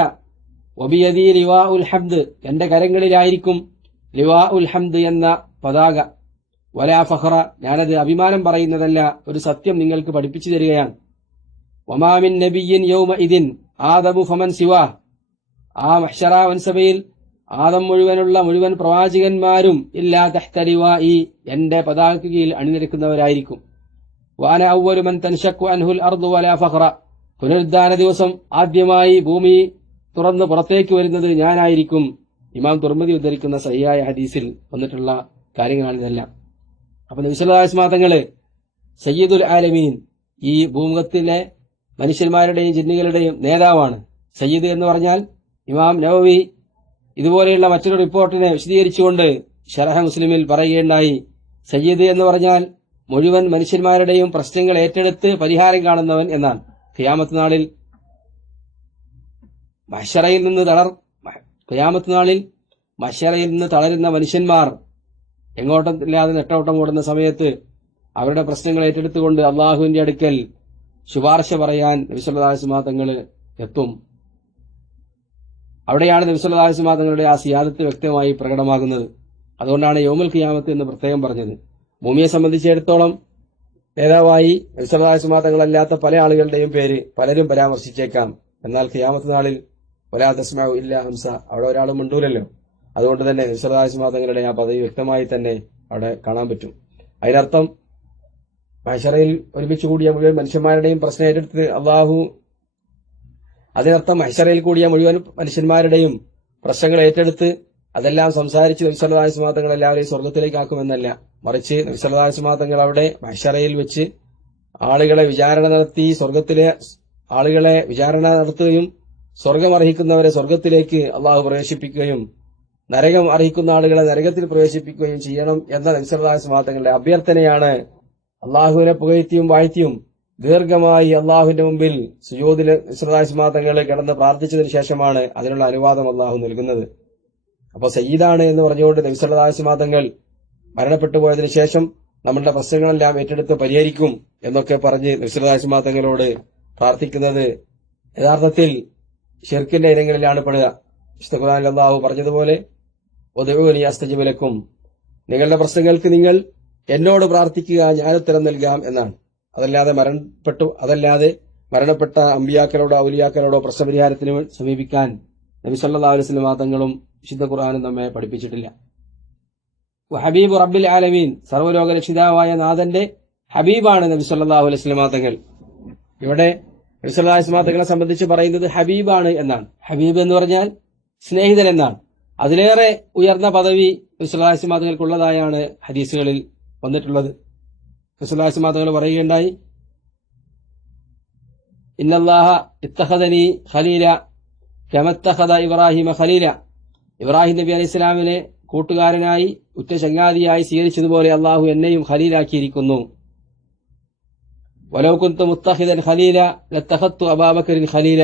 വബിയദി ലിവാ ഉൽ ഹംദ്, എന്റെ കരങ്ങളിലായിരിക്കും ലിവാ ഉൽ ഹംദ് എന്ന പതാക. വലാ ഫഖറ, ഞാനത് അഭിമാനം പറയുന്നതല്ല, ഒരു സത്യം നിങ്ങൾക്ക് പഠിപ്പിച്ചു തരികയാണ്. വമാ മിൻ നബിയ്യിൻ യൗമ ഇദിൻ ആദമു ഫമൻ സിവാ, ആ മഹ്ശറ വൻസഭയിൽ ആദം മുഴുവൻ പ്രവാചകന്മാരും ഇല്ലാ തഹ്ത ലിവാഇ, എന്റെ പതാകയ്ക്ക് കീഴിൽ അണിനിരക്കുന്നവരായിരിക്കും. വാന അവ്വലു മൻ തൻശഖു അൻഹുൽ അർദു വലാ ഫഖറ, പുനരുദ്ധാന ദിവസം ആദ്യമായി ഭൂമി തുറന്ന് പുറത്തേക്ക് വരുന്നത് ഞാനായിരിക്കും. ഇമാം തുർമുദി ഉദ്ധരിക്കുന്ന സഹിഹായ ഹദീസിൽ വന്നിട്ടുള്ള കാര്യങ്ങളാണ് ഇതെല്ലാം. അപ്പൊ നബി സല്ലല്ലാഹു അലൈഹി വസല്ലം തങ്ങള് സയ്യിദുൽ ആലമീൻ, ഈ ഭൂമുഖത്തിലെ മനുഷ്യന്മാരുടെയും ജിന്നുകളുടെയും നേതാവാണ്. സയ്യിദ് എന്ന് പറഞ്ഞാൽ ഇമാം നവവി ഇതുപോലെയുള്ള മറ്റൊരു റിപ്പോർട്ടിനെ വിശദീകരിച്ചുകൊണ്ട് ശറഹ് മുസ്ലിമിൽ പറയുകയുണ്ടായി, സയ്യിദ് എന്ന് പറഞ്ഞാൽ മുഴുവൻ മനുഷ്യന്മാരുടെയും പ്രശ്നങ്ങൾ ഏറ്റെടുത്ത് പരിഹാരം കാണുന്നവൻ എന്നാണ്. ഖിയാമത്ത് നാളിൽ മഹ്ശറയിൽ നിന്ന് തളരുന്ന മനുഷ്യന്മാർ എങ്ങോട്ടില്ലാതെ നെട്ടോട്ടം ഓടുന്ന സമയത്ത് അവരുടെ പ്രശ്നങ്ങൾ ഏറ്റെടുത്തുകൊണ്ട് അള്ളാഹുവിന്റെ അടുക്കൽ ശുപാർശ പറയാൻ നബി സല്ലല്ലാഹു അലൈഹി വസല്ലം തങ്ങൾ എത്തും. അവിടെയാണ് നബി സല്ലല്ലാഹു അലൈഹി വസല്ലം തങ്ങളുടെ ആ സിയാദത്ത് വ്യക്തമായി പ്രകടമാകുന്നത്. അതുകൊണ്ടാണ് യൗമുൽ ഖിയാമത്ത് എന്ന് പ്രത്യേകം പറഞ്ഞത്. ഭൂമിയെ സംബന്ധിച്ചിടത്തോളം നേതാവായി നബി സല്ലല്ലാഹു അലൈഹി വസല്ലം തങ്ങളല്ലാത്ത പല ആളുകളുടെയും പേര് പലരും പരാമർശിച്ചേക്കാം. എന്നാൽ ഖിയാമത്ത് നാളിൽ വലാ തസ്മഉ ഇല്ലാ ഹംസ, അവിടെ ഒരാളും മിണ്ടൂലല്ലോ. അതുകൊണ്ട് തന്നെ നബി സല്ലല്ലാഹു അലൈഹി വസല്ലം തങ്ങളുടെ ആ പദവി വ്യക്തമായി തന്നെ അവിടെ കാണാൻ പറ്റും. അതിനർത്ഥം മഹ്ശറയിൽ ഒരുമിച്ച് കൂടിയ മുഴുവൻ മനുഷ്യന്മാരുടെയും പ്രശ്നം ഏറ്റെടുത്ത് മഹ്ശറയിൽ കൂടിയ മുഴുവൻ മനുഷ്യന്മാരുടെയും പ്രശ്നങ്ങൾ ഏറ്റെടുത്ത് അതെല്ലാം സംസാരിച്ച് നബി സല്ലല്ലാഹു അലൈഹി വസല്ലം തങ്ങൾ എല്ലാവരെയും സ്വർഗ്ഗത്തിലേക്കാക്കുമെന്നല്ല, മറിച്ച് നബി സല്ലല്ലാഹു അലൈഹി വസല്ലം തങ്ങൾ അവിടെ മഹ്ശറയിൽ വെച്ച് ആളുകളെ വിചാരണ നടത്തുകയും സ്വർഗം അർഹിക്കുന്നവരെ സ്വർഗത്തിലേക്ക് അള്ളാഹു പ്രവേശിപ്പിക്കുകയും നരകം അർഹിക്കുന്ന ആളുകളെ നരകത്തിൽ പ്രവേശിപ്പിക്കുകയും ചെയ്യണം എന്ന നബി സല്ലല്ലാഹു അലൈഹി വസല്ലം തങ്ങളുടെ അഭ്യർത്ഥനയാണ് അള്ളാഹുവിനെ പുകഴ്ത്തിയും വാഴ്ത്തിയും ദീർഘമായി അള്ളാഹുവിന്റെ മുമ്പിൽ സുജൂദിൽ തങ്ങൾ കിടന്ന് പ്രാർത്ഥിച്ചതിന് ശേഷമാണ് അതിനുള്ള അനുവാദം അള്ളാഹു നൽകുന്നത്. അപ്പൊ സയ്യിദാണ് എന്ന് പറഞ്ഞുകൊണ്ട് നബി സല്ലല്ലാഹു അലൈഹി വസല്ലം തങ്ങൾ മരണപ്പെട്ടു പോയതിനു ശേഷം നമ്മളുടെ പ്രശ്നങ്ങളെല്ലാം ഏറ്റെടുത്ത് പരിഹരിക്കും എന്നൊക്കെ പറഞ്ഞ് നബി സല്ലല്ലാഹു അലൈഹി വസല്ലം തങ്ങളോട് പ്രാർത്ഥിക്കുന്നത് യഥാർത്ഥത്തിൽ ശിർക്കിന്റെ ഇനങ്ങളിലാണ് പെടുക. വിശുദ്ധ ഖുർആനിൽ അല്ലാഹു പറഞ്ഞതുപോലെ ഉദ്ഉനി അസ്തജിബ് ലക്കും, നിങ്ങളുടെ പ്രശ്നങ്ങൾക്ക് നിങ്ങൾ എന്നോട് പ്രാർത്ഥിക്കുക, ഞാൻ ഉത്തരം നൽകാം എന്നാണ്. അതല്ലാതെ മരണപ്പെട്ട അമ്പിയാക്കളോടോ ഔലിയാക്കളോടോ പ്രശ്നപരിഹാരത്തിന് സമീപിക്കാൻ നബി സല്ലല്ലാഹു അലൈഹി വസല്ലം തങ്ങളും വിശുദ്ധ ഖുർആനും നമ്മെ പഠിപ്പിച്ചിട്ടില്ല. ഹബീബ് റബ്ബിൽ ആലമീൻ, സർവ്വലോക രക്ഷിതാവായ നാഥന്റെ ഹബീബാണ് നബി സല്ലല്ലാഹു അലൈഹി വസല്ലം തങ്ങൾ. ഇവിടെ നബി സല്ലല്ലാഹു അലൈഹി വസല്ലം തങ്ങളെ സംബന്ധിച്ച് പറയുന്നത് ഹബീബാണ് എന്നാണ്. ഹബീബ് എന്ന് പറഞ്ഞാൽ സ്നേഹിതൻ എന്നാണ്. അതിലേറെ ഉയർന്ന പദവി നബി സല്ലല്ലാഹു അലൈഹി വസല്ലം തങ്ങൾക്കുള്ളതായാണ് ഹദീസുകളിൽ വന്നിട്ടുള്ളത്. നബി സല്ലല്ലാഹു അലൈഹി വസല്ലം തങ്ങൾ പറയുകയുണ്ടായി, ഇന്നല്ലാഹ ഇത്തഖദനി ഖലീല കമത്തഖദ ഇബ്രാഹിമ ഖലീല, ഇബ്രാഹിം നബി അലൈഹി സ്വലാമിനെ കൂട്ടുകാരനായി ഉറ്റ ചങ്ങാതിയായി സ്വീകരിച്ചതുപോലെ അള്ളാഹു എന്നെയും ഖലീലാക്കിയിരിക്കുന്നു. വലൗ കുന്തു മുത്തഖിദൻ ഖലീല ലത്തഖത്തു അബൂബക്കറിൻ ഖലീല,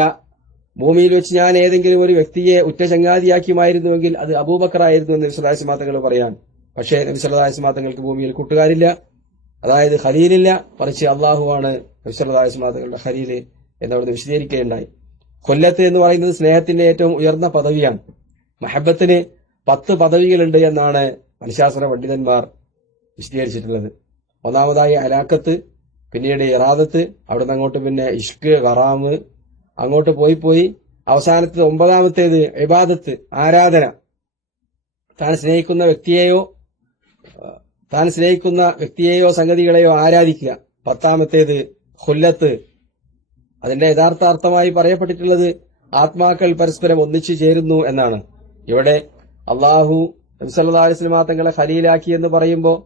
ഭൂമിയിൽ വെച്ച് ഞാൻ ഏതെങ്കിലും ഒരു വ്യക്തിയെ ഉറ്റ ചങ്ങാതിയാക്കിയുമായിരുന്നുവെങ്കിൽ അത് അബൂബക്കറായിരുന്നു എന്ന് നബി സല്ലല്ലാഹു അലൈഹി വസല്ലം തങ്ങൾ പറയാൻ. പക്ഷേ നബി സല്ലല്ലാഹു അലൈഹി വസല്ലം തങ്ങൾക്ക് ഭൂമിയിൽ കൂട്ടുകാരില്ല, അതായത് ഖലീലില്ല, മറിച്ച് അള്ളാഹുവാണ് നബി സല്ലല്ലാഹു അലൈഹി വസല്ലം തങ്ങളുടെ ഖലീല് എന്നവിടുന്ന് വിശദീകരിക്കുകയുണ്ടായി. കൊല്ലത്ത് എന്ന് പറയുന്നത് സ്നേഹത്തിന്റെ ഏറ്റവും ഉയർന്ന പദവിയാണ്. മഹബത്തിന് 10 പദവികളുണ്ട് എന്നാണ് മനഃശാസ്ത്ര പണ്ഡിതന്മാർ വിശദീകരിച്ചിട്ടുള്ളത്. ഒന്നാമതായി അലാക്കത്ത്, പിന്നീട് ഇറാദത്ത്, അവിടുന്ന് അങ്ങോട്ട് പിന്നെ ഇഷ്ക്, ഖറാമ്, അങ്ങോട്ട് പോയി അവസാനത്തേത് 9ാമത്തേത് ഇബാദത്ത്, ആരാധന. താൻ സ്നേഹിക്കുന്ന വ്യക്തിയെയോ സംഗതികളെയോ ആരാധിക്കുക. 10ാമത്തേത് ഖുല്ലത്ത്. അതിന്റെ യഥാർത്ഥ അർത്ഥമായി പറയപ്പെട്ടിട്ടുള്ളത് ആത്മാക്കൾ പരസ്പരം ഒന്നിച്ചു ചേരുന്നു എന്നാണ്. ഇവിടെ അള്ളാഹു നബി സല്ലല്ലാഹു അലൈഹി വസല്ലം തങ്ങളെ ഖലീലാക്കി എന്ന് പറയുമ്പോൾ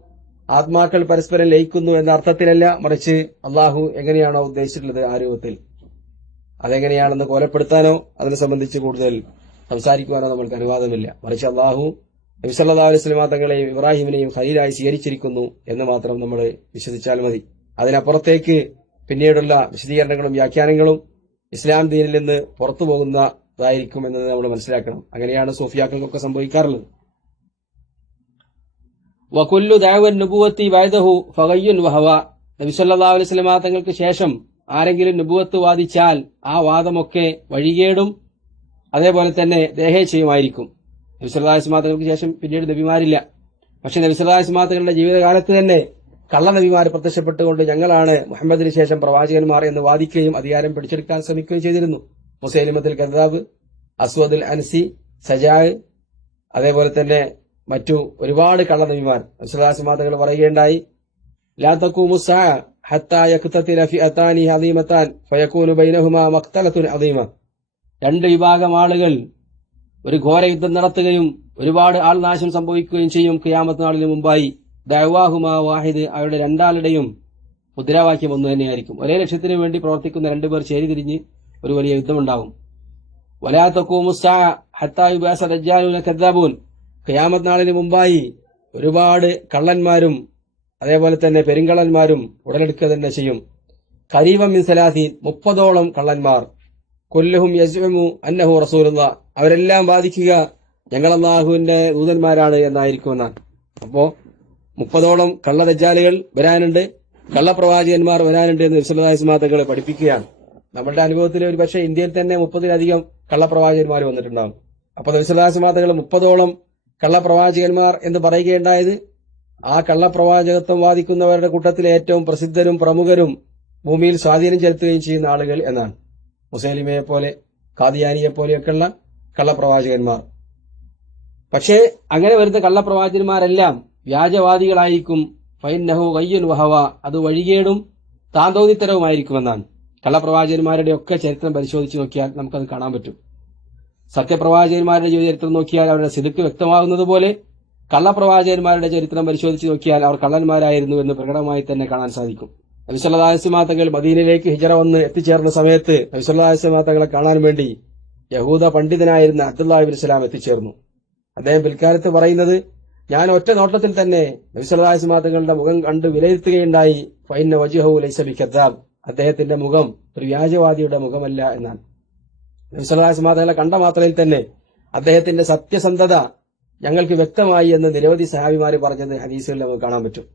ആത്മാക്കൾ പരസ്പരം ലയിക്കുന്നു എന്ന അർത്ഥത്തിലല്ല, മറിച്ച് അള്ളാഹു എങ്ങനെയാണോ ഉദ്ദേശിച്ചിട്ടുള്ളത് ആ രൂപത്തിൽ, അതെങ്ങനെയാണെന്ന് കോലപ്പെടുത്താനോ അതിനെ സംബന്ധിച്ച് കൂടുതൽ സംസാരിക്കുവാനോ നമ്മൾക്ക് അനുവാദമില്ല. മറിച്ച് അള്ളാഹു നബി സല്ലല്ലാഹു അലൈഹി വസല്ലം തങ്ങളെയും ഇബ്രാഹിമിനെയും ഖലീലായി സ്വീകരിച്ചിരിക്കുന്നു എന്ന് മാത്രം നമ്മൾ വിശ്വസിച്ചാൽ മതി. അതിനപ്പുറത്തേക്ക് പിന്നീടുള്ള വിശദീകരണങ്ങളും വ്യാഖ്യാനങ്ങളും ഇസ്ലാം ദീനിൽ നിന്ന് പുറത്തു പോകുന്നതായിരിക്കും എന്നത് നമ്മൾ മനസ്സിലാക്കണം. അങ്ങനെയാണ് സൂഫിയാക്കൾക്കൊക്കെ സംഭവിക്കാറുള്ളത്. വകുല്ലു ദഅവൻ നുബുവത്തി ബഅദഹു ഫഗയ്യുൻ വഹവ, നബി സല്ലല്ലാഹു അലൈഹി വസല്ലം തങ്ങൾക്ക് ശേഷം ആരെങ്കിലും നുബുവത്ത് വാദിച്ചാൽ ആ വാദമൊക്കെ വഴികേടും അതേപോലെ തന്നെ ദേഹേച്ഛയുമായിരിക്കും. നബി സല്ലല്ലാഹു അലൈഹി വസല്ലം തങ്ങൾക്ക് ശേഷം പിന്നീട് നബിമാരില്ല. പക്ഷെ നബി സല്ലല്ലാഹു അലൈഹി വസല്ലം തങ്ങളുടെ ജീവിതകാലത്ത് തന്നെ കള്ളനബിമാർ പ്രത്യക്ഷപ്പെട്ടുകൊണ്ട് ഞങ്ങളാണ് മുഹമ്മദിന് ശേഷം പ്രവാചകന്മാർ എന്ന് വാദിക്കുകയും അധികാരം പിടിച്ചെടുക്കാൻ ശ്രമിക്കുകയും ചെയ്തിരുന്നു. മുസൈലിമത്തുൽ കദ്ദാബ്, അസ്വദുൽ അൻസി, സജാഅ്, അതേപോലെ തന്നെ മറ്റു ഒരുപാട് കള്ളനബിമാർ. നബി സല്ലല്ലാഹു അലൈഹി വസല്ലം തങ്ങൾ പറയുകയുണ്ടായി, ലാ തഖൂമു സ്സാഅ ഹത്താ യഖ്തതില ഫിഅതാനി അദീമതാൻ ഫയകൂനു ബൈനഹുമാ മഖ്തലത്തുൻ അദീമ. 2 വിഭാഗം ആളുകൾ ഒരു ഘോര യുദ്ധം നടത്തുകയും ഒരുപാട് ആൾനാശം സംഭവിക്കുകയും ചെയ്യും ഖിയാമത്ത് നാളിന് മുമ്പായി. ദഅവാഹുമാ വാഹിദ്, അവരുടെ രണ്ടാളുടെയും മുദ്രാവാക്യം ഒന്ന് തന്നെയായിരിക്കും. ഒരേ ലക്ഷ്യത്തിന് വേണ്ടി പ്രവർത്തിക്കുന്ന 2 പേർ ചേരിതിരിഞ്ഞ് ഒരു വലിയ യുദ്ധമുണ്ടാകും. വലാ തഖൂമു സ്സാഅ ഹത്താ യുബഅസ ദജ്ജാലൂന കദ്ദാബൂൻ, ഖിയാമത്ത് നാളിന് മുമ്പായി ഒരുപാട് കള്ളന്മാരും അതേപോലെ തന്നെ പെരുങ്കള്ളന്മാരും ഉടലെടുക്കുക തന്നെ ചെയ്യും. ഖരീബൻ മിൻ 30ഓളം കള്ളന്മാർ. കുല്ലുഹും യസ്ഉമു അന്നഹു റസൂലുള്ളാഹ്, അവരെല്ലാം വാദിക്കുക ഞങ്ങൾ അല്ലാഹുവിന്റെ ദൂതന്മാരാണ് എന്നായിരിക്കുമെന്നാണ്. അപ്പോ 30ഓളം കള്ളദജ്ജാലുകൾ വരാനുണ്ട്, കള്ളപ്രവാചകന്മാർ വരാനുണ്ട് എന്ന് നബി സല്ലല്ലാഹു അലൈഹി വസല്ലം തങ്ങൾ പഠിപ്പിക്കുകയാണ്. നമ്മുടെ അനുഭവത്തിൽ ഒരു പക്ഷേ ഇന്ത്യയിൽ തന്നെ 30-ലധികം കള്ളപ്രവാചകന്മാർ വന്നിട്ടുണ്ടാകും. അപ്പോൾ നബി സല്ലല്ലാഹു അലൈഹി വസല്ലം തങ്ങൾ 30ഓളം കള്ളപ്രവാചകന്മാർ എന്ന് പറയുകയുണ്ടായത് ആ കള്ളപ്രവാചകത്വം വാദിക്കുന്നവരുടെ കൂട്ടത്തിലെ ഏറ്റവും പ്രസിദ്ധരും പ്രമുഖരും ഭൂമിയിൽ സ്വാധീനം ചെലുത്തുകയും ചെയ്യുന്ന ആളുകൾ എന്നാണ്. മുസൈലിമയെ പോലെ, ഖാദിയാനിയെ പോലെയൊക്കെയുള്ള കള്ളപ്രവാചകന്മാർ. പക്ഷേ അങ്ങനെ വരുന്ന കള്ളപ്രവാചകന്മാരെല്ലാം വ്യാജവാദികളായിരിക്കും. ഫൈന്നഹു ഗയ്യുൻ വഹവ, അത് വഴികേടും താന്തോന്നിത്തരവുമായിരിക്കുമെന്നാണ്. കള്ളപ്രവാചകന്മാരുടെ ഒക്കെ ചരിത്രം പരിശോധിച്ച് നോക്കിയാൽ നമുക്കത് കാണാൻ പറ്റും. സത്യപ്രവാചകന്മാരുടെ ചരിത്രം നോക്കിയാൽ അവരുടെ സിദ്ക്ക് വ്യക്തമാകുന്നത് പോലെ കള്ളപ്രവാചകന്മാരുടെ ചരിത്രം പരിശോധിച്ച് നോക്കിയാൽ അവർ കള്ളന്മാരായിരുന്നു എന്ന് പ്രകടമായി തന്നെ കാണാൻ സാധിക്കും. നബി സല്ലല്ലാഹു അലൈഹി വസല്ലം തങ്ങൾ മദീനയിലേക്ക് ഹിജറ വന്ന് എത്തിച്ചേർന്ന സമയത്ത് നബി സല്ലല്ലാഹു അലൈഹി വസല്ലം തങ്ങളെ കാണാൻ വേണ്ടി യഹൂദ പണ്ഡിതനായിരുന്ന അബ്ദുല്ലാഹി ഇബ്നു സലാം എത്തിച്ചേർന്നു. അദ്ദേഹം പിൽക്കാലത്ത് പറയുന്നത്, ഞാൻ ഒറ്റ നോട്ടത്തിൽ തന്നെ നബി സല്ലല്ലാഹു അലൈഹി വസല്ലം തങ്ങളുടെ മുഖം കണ്ട് വിലയിരുത്തുകയുണ്ടായി. ഫഇന്ന വജ്ഹഹു ലൈസ ബികദ്ദാബ്, അദ്ദേഹത്തിന്റെ മുഖം ഒരു വ്യാജവാദിയുടെ മുഖമല്ല എന്നാണ്. നബി സല്ലല്ലാഹു അലൈഹി വസല്ലം തങ്ങളെ കണ്ട മാത്രയിൽ തന്നെ അദ്ദേഹത്തിന്റെ സത്യസന്ധത ഞങ്ങൾക്ക് വ്യക്തമായി എന്ന് നിരവധി സഹാബിമാര് പറഞ്ഞത് ഹദീസുകളിൽ നമുക്ക് കാണാൻ പറ്റും.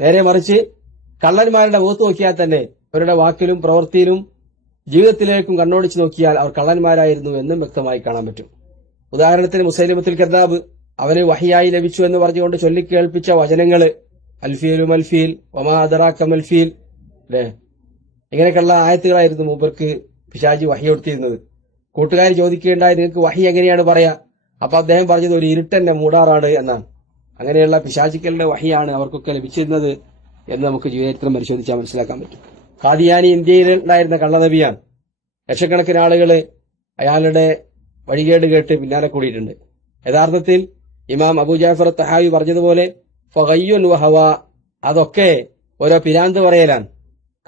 നേരെ മറിച്ച് കള്ളന്മാരുടെ മുഖത്ത് നോക്കിയാൽ തന്നെ അവരുടെ വാക്കിലും പ്രവൃത്തിയിലും ജീവിതത്തിലേക്കും കണ്ണോടിച്ച് നോക്കിയാൽ അവർ കള്ളന്മാരായിരുന്നു എന്നും വ്യക്തമായി കാണാൻ പറ്റും. ഉദാഹരണത്തിന് മുസൈലിമത്തുൽ കദ്ദാബ് അവന് വഹിയായി ലഭിച്ചു എന്ന് പറഞ്ഞുകൊണ്ട് ചൊല്ലിക്കേൾപ്പിച്ച വചനങ്ങള് അൽഫീലു മൽഫീൽ വമാ അദറാക മൽഫീൽ അല്ലേ, ഇങ്ങനെയൊക്കെയുള്ള ആയത്തുകളായിരുന്നു മൂപ്പർക്ക് പിശാചി വഹി കൊടുത്തിരുന്നത്. കൂട്ടുകാർ ചോദിക്കുകയുണ്ടായി, നിങ്ങൾക്ക് വഹി എങ്ങനെയാണ് പറയാ? അപ്പൊ അദ്ദേഹം പറഞ്ഞത് ഒരു ഇരുട്ടന്നെ മൂടാറാണ് എന്നാണ്. അങ്ങനെയുള്ള പിശാചിക്കളുടെ വഹിയാണ് അവർക്കൊക്കെ ലഭിച്ചിരുന്നത് എന്ന് നമുക്ക് ജീവചരിത്രം പരിശോധിച്ചാൽ മനസ്സിലാക്കാൻ പറ്റും. ഖാദിയാനി ഇന്ത്യയിൽ ഉണ്ടായിരുന്ന കള്ളനബിയാണ്. ലക്ഷക്കണക്കിന് ആളുകൾ അയാളുടെ വഴികേട് കേട്ട് പിന്നാലെ കൂടിയിട്ടുണ്ട്. യഥാർത്ഥത്തിൽ ഇമാം അബൂ ജാഫർ തഹാവി പറഞ്ഞതുപോലെ ഫഗയ്യുൻ വഹവ, അതൊക്കെ ഓരോ പിരാന്ത് പറയലാണ്.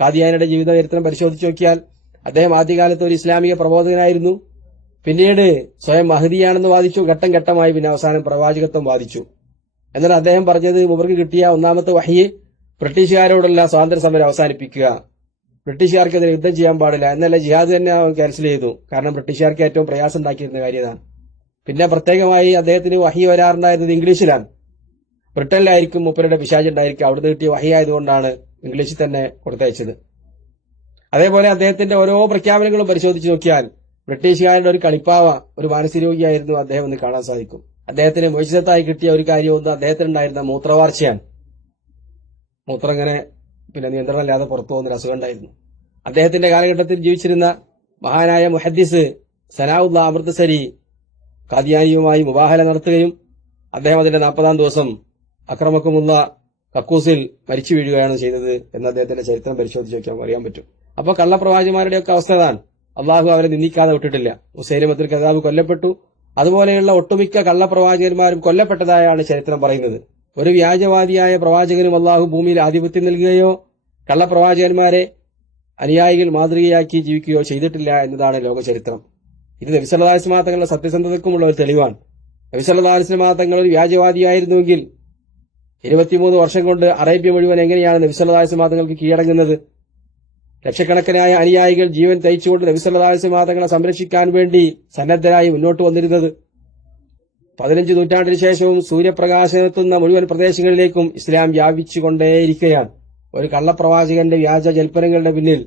ഖാദിയാനിയുടെ ജീവിത ചരിത്രം പരിശോധിച്ച് നോക്കിയാൽ അദ്ദേഹം ആദ്യകാലത്ത് ഒരു ഇസ്ലാമിക പ്രബോധകനായിരുന്നു. പിന്നീട് സ്വയം മഹദിയാണെന്ന് വാദിച്ചു. ഘട്ടം ഘട്ടമായി പിന്നെ അവസാനം പ്രവാചകത്വം വാദിച്ചു. എന്നാൽ അദ്ദേഹം പറഞ്ഞത് മൂപ്പർക്ക് കിട്ടിയ ഒന്നാമത്തെ വഹി ബ്രിട്ടീഷുകാരോടുള്ള സ്വാതന്ത്ര്യ സമരം അവസാനിപ്പിക്കുക, ബ്രിട്ടീഷുകാർക്കെതിരെ യുദ്ധം ചെയ്യാൻ പാടില്ല എന്നല്ല, ജിഹാദ് തന്നെ അവൻ ക്യാൻസൽ ചെയ്തു. കാരണം ബ്രിട്ടീഷുകാർക്ക് ഏറ്റവും പ്രയാസം ഉണ്ടാക്കിയിരുന്ന കാര്യമാണ്. പിന്നെ പ്രത്യേകമായി അദ്ദേഹത്തിന് വഹി വരാറുണ്ടായിരുന്നത് ഇംഗ്ലീഷിലാണ്. ബ്രിട്ടനിലായിരിക്കും മൂപ്പരുടെ പിശാച് ഉണ്ടായിരിക്കും. അവിടുന്ന് കിട്ടിയ വഹി ആയതുകൊണ്ടാണ് ഇംഗ്ലീഷിൽ തന്നെ കൊടുത്തയച്ചത്. അതേപോലെ അദ്ദേഹത്തിന്റെ ഓരോ പ്രഖ്യാപനങ്ങളും പരിശോധിച്ച് നോക്കിയാൽ ബ്രിട്ടീഷുകാരുടെ ഒരു കളിപ്പാവ, ഒരു മാനസികരോഗിയായിരുന്നു അദ്ദേഹം എന്ന് കാണാൻ സാധിക്കും. അദ്ദേഹത്തിന് മോചിതത്തായി കിട്ടിയ ഒരു കാര്യമൊന്നും അദ്ദേഹത്തിനുണ്ടായിരുന്ന മൂത്രവാർച്ചയാണ്. മൂത്രം ഇങ്ങനെ നിയന്ത്രണമില്ലാതെ പുറത്തു പോകുന്നൊരു അസുഖം ഉണ്ടായിരുന്നു. അദ്ദേഹത്തിന്റെ കാലഘട്ടത്തിൽ ജീവിച്ചിരുന്ന മഹാനായ മുഹദ്ദിസ് സനാഉല്ലാ അമൃത്സരി ഖാദിയാനിയുമായി മുബാഹല നടത്തുകയും അദ്ദേഹം അതിന്റെ 40-ാം ദിവസം അക്രമക്കുമുള്ള കക്കൂസിൽ മരിച്ചു വീഴുകയാണ് ചെയ്തത് എന്ന് അദ്ദേഹത്തിന്റെ ചരിത്രം പരിശോധിച്ച് നോക്കിയാൽ അറിയാൻ പറ്റും. അപ്പൊ കള്ളപ്രവാചകന്മാരുടെയൊക്കെ അവസ്ഥ താൻ അള്ളാഹു അവരെ നിന്ദിക്കാതെ വിട്ടിട്ടില്ല. മുസൈലിമത്തുൽ കദ്ദാബ് കൊല്ലപ്പെട്ടു. അതുപോലെയുള്ള ഒട്ടുമിക്ക കള്ളപ്രവാചകന്മാരും കൊല്ലപ്പെട്ടതായാണ് ചരിത്രം പറയുന്നത്. ഒരു വ്യാജവാദിയായ പ്രവാചകനും അള്ളാഹു ഭൂമിയിൽ ആധിപത്യം നൽകുകയോ കള്ളപ്രവാചകന്മാരെ അനുയായികൾ മാതൃകയാക്കി ജീവിക്കുകയോ ചെയ്തിട്ടില്ല എന്നതാണ് ലോകചരിത്രം. ഇത് നബി സല്ലല്ലാഹു അലൈഹി വസല്ലം തങ്ങളുടെ സത്യസന്ധതയ്ക്കുമുള്ള ഒരു തെളിവാണ്. നബി സല്ലല്ലാഹു അലൈഹി വസല്ലം തങ്ങൾ ഒരു വ്യാജവാദിയായിരുന്നുവെങ്കിൽ 23 വർഷം കൊണ്ട് അറേബ്യ മുഴുവൻ എങ്ങനെയാണ് നബി സല്ലല്ലാഹു അലൈഹി വസല്ലം തങ്ങൾക്ക് കീഴടങ്ങുന്നത്? ലക്ഷക്കണക്കിനായ അനുയായികൾ ജീവൻ തയ്ച്ചുകൊണ്ട് നബി സല്ലല്ലാഹു അലൈഹി വസല്ലം തങ്ങളെ സംരക്ഷിക്കാൻ വേണ്ടി സന്നദ്ധരായി മുന്നോട്ട് വന്നിരുന്നത്. 15 നൂറ്റാണ്ടിന് ശേഷവും സൂര്യപ്രകാശമെത്തുന്ന മുഴുവൻ പ്രദേശങ്ങളിലേക്കും ഇസ്ലാം വ്യാപിച്ചുകൊണ്ടേയിരിക്കുകയാണ്. ഒരു കള്ളപ്രവാചകന്റെ വ്യാജ ജൽപ്പനങ്ങളുടെ പിന്നിൽ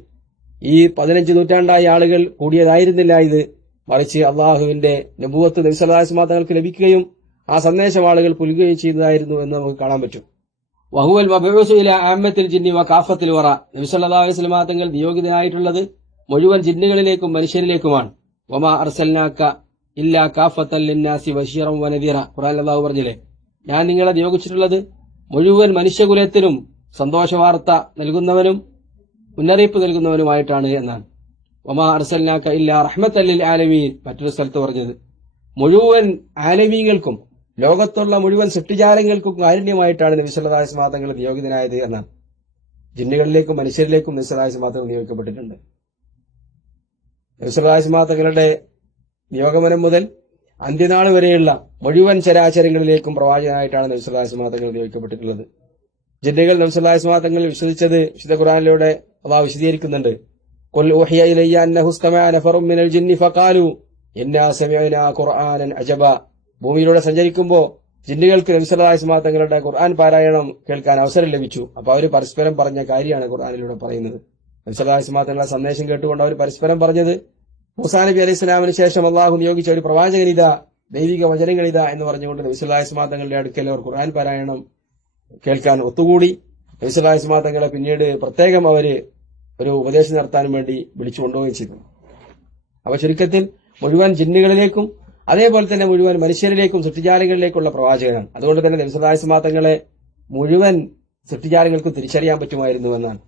ഈ 15 നൂറ്റാണ്ടായ ആളുകൾ കൂടിയതായിരുന്നില്ല ഇത്. മറിച്ച് അള്ളാഹുവിന്റെ നബുവത്ത് നബി സല്ലല്ലാഹു അലൈഹി വസല്ലം തങ്ങൾക്ക് ലഭിക്കുകയും ആ സന്ദേശം ആളുകൾ പുലുകയും ചെയ്തതായിരുന്നു എന്ന് നമുക്ക് കാണാൻ പറ്റും. വഹുവൽ മബ്ഊസു ഇലാ ആമ്മത്തിൽ ജിന്നി വ കാഫത്തിൽ വറ, നബി സല്ലല്ലാഹു അലൈഹി വസല്ലം തങ്ങൾ നിയോഗിതനായിട്ടുള്ളത് മുഴുവൻ ജിന്നുകളിലേക്കും മനുഷ്യരിലേക്കുമാണ്. വമാ അർസൽനാക ഇല്ലാ കാഫത്തൻ ലിന്നാസി ബശീറൻ വനദീറ, ഖുർആനിൽ അല്ലാഹു പറഞ്ഞില്ലേ, ഞാൻ നിങ്ങളെ നിയോഗിച്ചിട്ടുള്ളത് മുഴുവൻ മനുഷ്യകുലത്തിനും സന്തോഷവാർത്ത നൽകുന്നവനും മുന്നറിയിപ്പ് നൽകുന്നവനുമായിട്ടാണ് എന്നാണ്. വമാ അർസൽനാക ഇല്ലാ റഹ്മത്തൻ ലിൽ ആലമീൻ, മറ്റൊരു സ്ഥലത്ത് പറഞ്ഞത് മുഴുവൻ ആലമീങ്ങൾക്കും ലോകത്തുള്ള മുഴുവൻ സൃഷ്ടിജാലങ്ങൾക്കും കാരുണ്യമായിട്ടാണ് നബി സല്ലല്ലാഹു അലൈഹി വസല്ലം തങ്ങൾ നിയോഗിതനായത് എന്നാണ്. ജിന്നുകളിലേക്കും മനുഷ്യരിലേക്കും നബി സല്ലല്ലാഹു അലൈഹി വസല്ലം തങ്ങൾ നിയോഗിക്കപ്പെട്ടിട്ടുണ്ട്. നബി സല്ലല്ലാഹു അലൈഹി വസല്ലം തങ്ങളുടെ നിയോഗമനം മുതൽ അന്ത്യനാൾ വരെയുള്ള മുഴുവൻ ചരാചരങ്ങളിലേക്കും പ്രവാചകനായിട്ടാണ് നബി സല്ലല്ലാഹു അലൈഹി വസല്ലം തങ്ങൾ നിയോഗിക്കപ്പെട്ടിട്ടുള്ളത്. ജിന്നുകൾ നബി സല്ലല്ലാഹു അലൈഹി വസല്ലം തങ്ങൾ വിശ്വസിച്ചത് വിശുദ്ധ ഖുർആനിലൂടെ അല്ലാഹു വിശദീകരിക്കുന്നുണ്ട്. ഖുൽ ഊഹിയ ഇലയ്യ അന്നഹു ഇസ്തമഅ നഫറും മിനൽ ജിന്നി ഫഖാലു ഇന്നാ സമിഅനാ ഖുർആനൻ അജബ. ഭൂമിയിലൂടെ സഞ്ചരിക്കുമ്പോൾ ജിന്നുകൾക്ക് നബി സല്ലല്ലാഹു അലൈഹി വസല്ലം തങ്ങളുടെ ഖുർആൻ പാരായണം കേൾക്കാൻ അവസരം ലഭിച്ചു. അപ്പൊ അവർ പരസ്പരം പറഞ്ഞ കാര്യമാണ് ഖുർആനിലൂടെ പറയുന്നത്. നബി സല്ലല്ലാഹു അലൈഹി വസല്ലം തങ്ങളുടെ സന്ദേശം കേട്ടുകൊണ്ട് അവർ പരസ്പരം പറഞ്ഞത്, മൂസാ നബി അലൈഹി സ്വലാമിന് ശേഷം അള്ളാഹു നിയോഗിച്ച ഒരു പ്രവാചകനിതാ, ദൈവിക വചനങ്ങളിതാ എന്ന് പറഞ്ഞുകൊണ്ട് നബി സല്ലല്ലാഹു അലൈഹി വസല്ലം തങ്ങളുടെ അടുക്കൽ അവർ ഖുർആൻ പാരായണം കേൾക്കാൻ ഒത്തുകൂടി. നബി സല്ലല്ലാഹു അലൈഹി വസല്ലം തങ്ങളെ പിന്നീട് പ്രത്യേകം അവര് ഒരു ഉപദേശം നടത്താൻ വേണ്ടി വിളിച്ചു കൊണ്ടുപോവുകയും ചെയ്തു. അപ്പൊ ചുരുക്കത്തിൽ മുഴുവൻ ജിന്നുകളിലേക്കും അതേപോലെ തന്നെ മുഴുവൻ മനുഷ്യരിലേക്കും സൃഷ്ടിജാലങ്ങളിലേക്കുള്ള പ്രവാചകനാണ്. അതുകൊണ്ട് തന്നെ നബി സല്ലല്ലാഹു അലൈഹി വസല്ലം തങ്ങളെ മുഴുവൻ സൃഷ്ടിജാലങ്ങൾക്കും തിരിച്ചറിയാൻ പറ്റുമായിരുന്നു എന്നാണ്.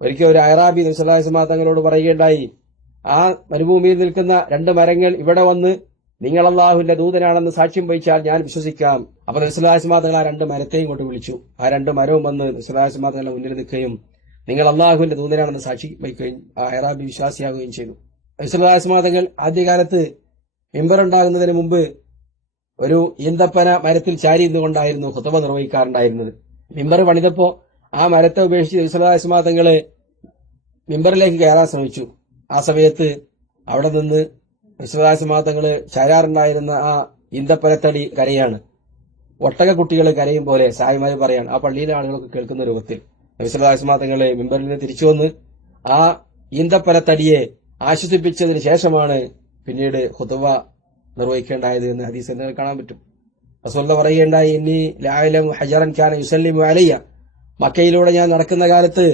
ഒരിക്കൽ ഒരു അയറാബി നബി സല്ലല്ലാഹു അലൈഹി വസല്ലം തങ്ങളോട് പറയുകയുണ്ടായി, ആ മരുഭൂമിയിൽ നിൽക്കുന്ന 2 മരങ്ങൾ ഇവിടെ വന്ന് നിങ്ങൾ അള്ളാഹുവിന്റെ ദൂതനാണെന്ന് സാക്ഷ്യം വഹിച്ചാൽ ഞാൻ വിശ്വസിക്കാം. അപ്പൊ നബി സല്ലല്ലാഹു അലൈഹി വസല്ലം തങ്ങൾ ആ 2 മരത്തെയും കൊണ്ട് വിളിച്ചു. ആ 2 മരവും വന്ന് നബി സല്ലല്ലാഹു അലൈഹി വസല്ലം തങ്ങളുടെ മുന്നിൽ നിൽക്കുകയും നിങ്ങൾ അള്ളാഹുവിന്റെ ദൂതനാണെന്ന് സാക്ഷി വഹിക്കുകയും ആ അയറാബി വിശ്വാസിയാകുകയും ചെയ്തു. നബി സല്ലല്ലാഹു അലൈഹി വസല്ലം തങ്ങൾ ആദ്യകാലത്ത് മിമ്പർ ഉണ്ടാകുന്നതിന് മുമ്പ് ഒരു ഈന്തപ്പന മരത്തിൽ ചാരി ഇന്നുകൊണ്ടായിരുന്നു ഖുതുബ നിർവഹിക്കാറുണ്ടായിരുന്നത്. മിമ്പർ പണിതപ്പോ ആ മരത്തെ ഉപേക്ഷിച്ച് നബി സല്ലല്ലാഹു അലൈഹി വസല്ലം തങ്ങള് മിമ്പറിലേക്ക് കയറാൻ ശ്രമിച്ചു. ആ സമയത്ത് അവിടെ നിന്ന് വിശ്വദാസമാതങ്ങള് ചാരാറുണ്ടായിരുന്ന ആ ഈന്തപ്പനത്തടി കരയാണ്. ഒട്ടകക്കുട്ടികൾ കരയും പോലെ സായിമാര് പറയാണ്. ആ പള്ളിയിലെ ആളുകൾക്ക് കേൾക്കുന്ന രൂപത്തിൽ വിശ്വദാസമാതങ്ങള് മിമ്പറിൽ നിന്ന് തിരിച്ചു വന്ന് ആ ഈന്തപ്പനത്തടിയെ ആശ്വസിപ്പിച്ചതിന് ശേഷമാണ് പിന്നീട് ഖുതുബ നിർവഹിക്കേണ്ടായത് എന്ന് ഹദീസിൽ നിങ്ങൾക്ക് കാണാൻ പറ്റും. റസൂലുള്ളാഹി പറയുകയുണ്ടായി, ഇന്നി ലഅലമു ഹജറൻ കാന യുസല്ലിമു അലയ്യ. മക്കയിലൂടെ ഞാൻ നടക്കുന്ന കാലത്ത്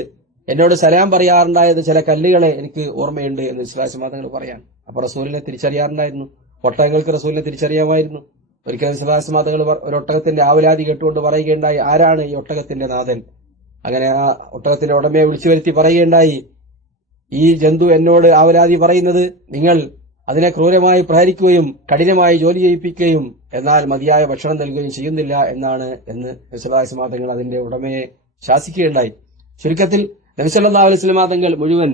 എന്നോട് സലാം പറയാറുണ്ടായത് ചില കല്ലുകളെ എനിക്ക് ഓർമ്മയുണ്ട് എന്ന് വിശ്വാസമാതങ്ങൾ പറയാൻ. അപ്പൊ റസൂലിനെ തിരിച്ചറിയാറുണ്ടായിരുന്നു. ഒട്ടകങ്ങൾക്ക് റസൂലിനെ തിരിച്ചറിയാമായിരുന്നു. ഒരിക്കൽ വിശ്വാസമാതങ്ങൾ ഒരു ഒട്ടകത്തിന്റെ ആവലാതി കേട്ടുകൊണ്ട് പറയുകയുണ്ടായി, ആരാണ് ഈ ഒട്ടകത്തിന്റെ നാഥൻ? അങ്ങനെ ആ ഒട്ടകത്തിന്റെ ഉടമയെ വിളിച്ചു വരുത്തി പറയുകയുണ്ടായി, ഈ ജന്തു എന്നോട് ആവലാതി പറയുന്നത് നിങ്ങൾ അതിനെ ക്രൂരമായി പ്രഹരിക്കുകയും കഠിനമായി ജോലി ചെയ്യിപ്പിക്കുകയും എന്നാൽ മതിയായ ഭക്ഷണം നൽകുകയും ചെയ്യുന്നില്ല എന്നാണ് എന്ന് നബിസല്ലല്ലാഹു അതിന്റെ ഉടമയെ ശാസിക്കുകയുണ്ടായി. ചുരുക്കത്തിൽ നബിസല്ലല്ലാഹു അലൈഹി വസല്ലം തങ്ങൾ മുഴുവൻ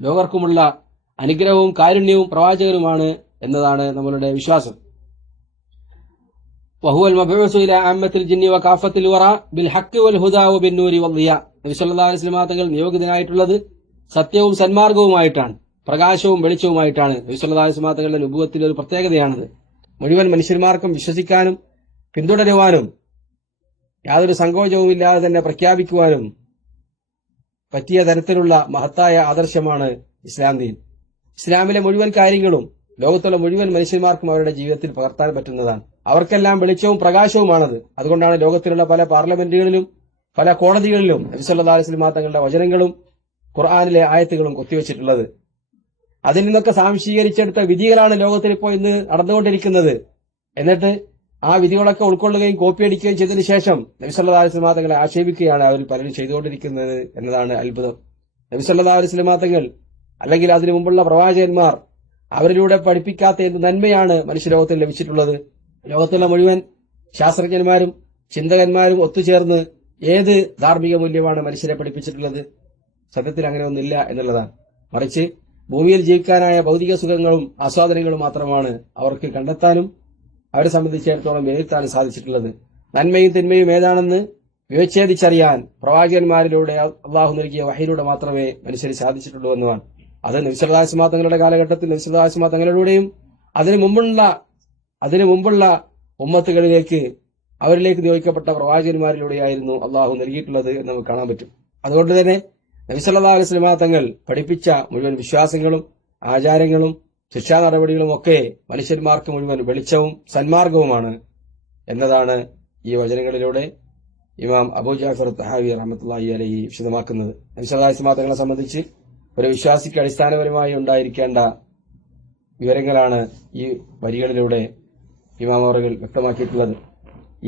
ലോകർക്കുമുള്ള അനുഗ്രഹവും കാരുണ്യവും പ്രവാചകരുമാണ് എന്നതാണ് നമ്മളുടെ വിശ്വാസം. വഹുവൽ മബ്ഊസു ഇലാ അമ്മത്തിൽ ജിന്നി വകാഫത്തിൽ വറ ബിൽ ഹഖ് വൽ ഹുദാ വബിൻ നൂരി വദ്ദിയ. നബിസല്ലല്ലാഹു അലൈഹി വസല്ലം തങ്ങൾ നിയോഗിതനായിട്ടുള്ളത് സത്യവും സന്മാർഗവുമായിട്ടാണ്, പ്രകാശവും വെളിച്ചവുമായിട്ടാണ്. നബി സല്ലല്ലാഹു അലൈഹി വസല്ലം തങ്ങളുടെ നുബുവത്തിന്റെ ഒരു പ്രത്യേകതയാണത്. മുഴുവൻ മനുഷ്യന്മാർക്കും വിശ്വസിക്കാനും പിന്തുടരുവാനും യാതൊരു സങ്കോചവുമില്ലാതെ തന്നെ പ്രഖ്യാപിക്കുവാനും പറ്റിയ തരത്തിലുള്ള മഹത്തായ ആദർശമാണ് ഇസ്ലാം ദീൻ. ഇസ്ലാമിലെ മുഴുവൻ കാര്യങ്ങളും ലോകത്തുള്ള മുഴുവൻ മനുഷ്യന്മാർക്കും അവരുടെ ജീവിതത്തിൽ പകർത്താൻ പറ്റുന്നതാണ്. അവർക്കെല്ലാം വെളിച്ചവും പ്രകാശവുമാണത്. അതുകൊണ്ടാണ് ലോകത്തിലുള്ള പല പാർലമെന്റുകളിലും പല കോടതികളിലും നബി സല്ലല്ലാഹു അലൈഹി വസല്ലം തങ്ങളുടെ വചനങ്ങളും ഖുർആനിലെ ആയത്തുകളും കൊത്തിവെച്ചിട്ടുള്ളത്. അതിൽ നിന്നൊക്കെ സാംശീകരിച്ചെടുത്ത വിധികളാണ് ലോകത്തിൽ ഇപ്പോൾ ഇന്ന് നടന്നുകൊണ്ടിരിക്കുന്നത്. എന്നിട്ട് ആ വിധികളൊക്കെ ഉൾക്കൊള്ളുകയും കോപ്പിയടിക്കുകയും ചെയ്തതിനു ശേഷം നബി സല്ലല്ലാഹു അലൈഹി വസല്ലം തങ്ങളെ ആക്ഷേപിക്കുകയാണ് അവരിൽ പലരും ചെയ്തുകൊണ്ടിരിക്കുന്നത് എന്നതാണ് അത്ഭുതം. നബി സല്ലല്ലാഹു അലൈഹി വസല്ലം തങ്ങൾ അല്ലെങ്കിൽ അതിനു മുമ്പുള്ള പ്രവാചകന്മാർ അവരിലൂടെ പഠിപ്പിക്കാത്ത എന്ത് നന്മയാണ് മനുഷ്യലോകത്തിൽ ലഭിച്ചിട്ടുള്ളത്? ലോകത്തുള്ള മുഴുവൻ ശാസ്ത്രജ്ഞന്മാരും ചിന്തകന്മാരും ഒത്തുചേർന്ന് ഏത് ധാർമ്മിക മൂല്യമാണ് മനുഷ്യരെ പഠിപ്പിച്ചിട്ടുള്ളത്? സത്യത്തിൽ അങ്ങനെ ഒന്നില്ല എന്നുള്ളതാണ്. മറിച്ച് ഭൂമിയിൽ ജീവിക്കാനായ ഭൗതിക സുഖങ്ങളും ആസ്വാദനങ്ങളും മാത്രമാണ് അവർക്ക് കണ്ടെത്താനും അവരെ സംബന്ധിച്ചിടത്തോളം വിലയിരുത്താനും സാധിച്ചിട്ടുള്ളത്. നന്മയും തിന്മയും ഏതാണെന്ന് വിവേചേദിച്ചറിയാൻ പ്രവാചകന്മാരിലൂടെ അള്ളാഹു നൽകിയ വഹയിലൂടെ മാത്രമേ മനുഷ്യന് സാധിച്ചിട്ടുള്ളൂ എന്നതാണ്. അത് നബി സല്ലല്ലാഹു അലൈഹി വസല്ലം തങ്ങളുടെ കാലഘട്ടത്തിൽ നബി സല്ലല്ലാഹു അലൈഹി വസല്ലം തങ്ങളിലൂടെയും അതിനു മുമ്പുള്ള ഉമ്മത്തുകളിലേക്ക് അവരിലേക്ക് നിയോഗിക്കപ്പെട്ട പ്രവാചകന്മാരിലൂടെയായിരുന്നു അള്ളാഹു നൽകിയിട്ടുള്ളത് എന്ന് നമുക്ക് കാണാൻ പറ്റും. അതുകൊണ്ട് തന്നെ നബി സല്ലല്ലാഹു അലൈഹി വസല്ലം തങ്ങൾ പഠിപ്പിച്ച മുഴുവൻ വിശ്വാസങ്ങളും ആചാരങ്ങളും ശിക്ഷാ നടപടികളും ഒക്കെ മനുഷ്യന്മാർക്ക് മുഴുവൻ വെളിച്ചവും സന്മാർഗവുമാണ് എന്നതാണ് ഈ വചനങ്ങളിലൂടെ ഇമാം അബൂ ജഅഫർ തഹാവി റഹ്മത്തുള്ളാഹി അലൈഹി വിശദമാക്കുന്നത്. നബി സല്ലല്ലാഹു അലൈഹി വസല്ലം തങ്ങളെ സംബന്ധിച്ച് ഒരു വിശ്വാസിക്ക് അടിസ്ഥാനപരമായി ഉണ്ടായിരിക്കേണ്ട വിവരങ്ങളാണ് ഈ വരികളിലൂടെ ഇമാം അവറുകൾ വ്യക്തമാക്കിയിട്ടുള്ളത്.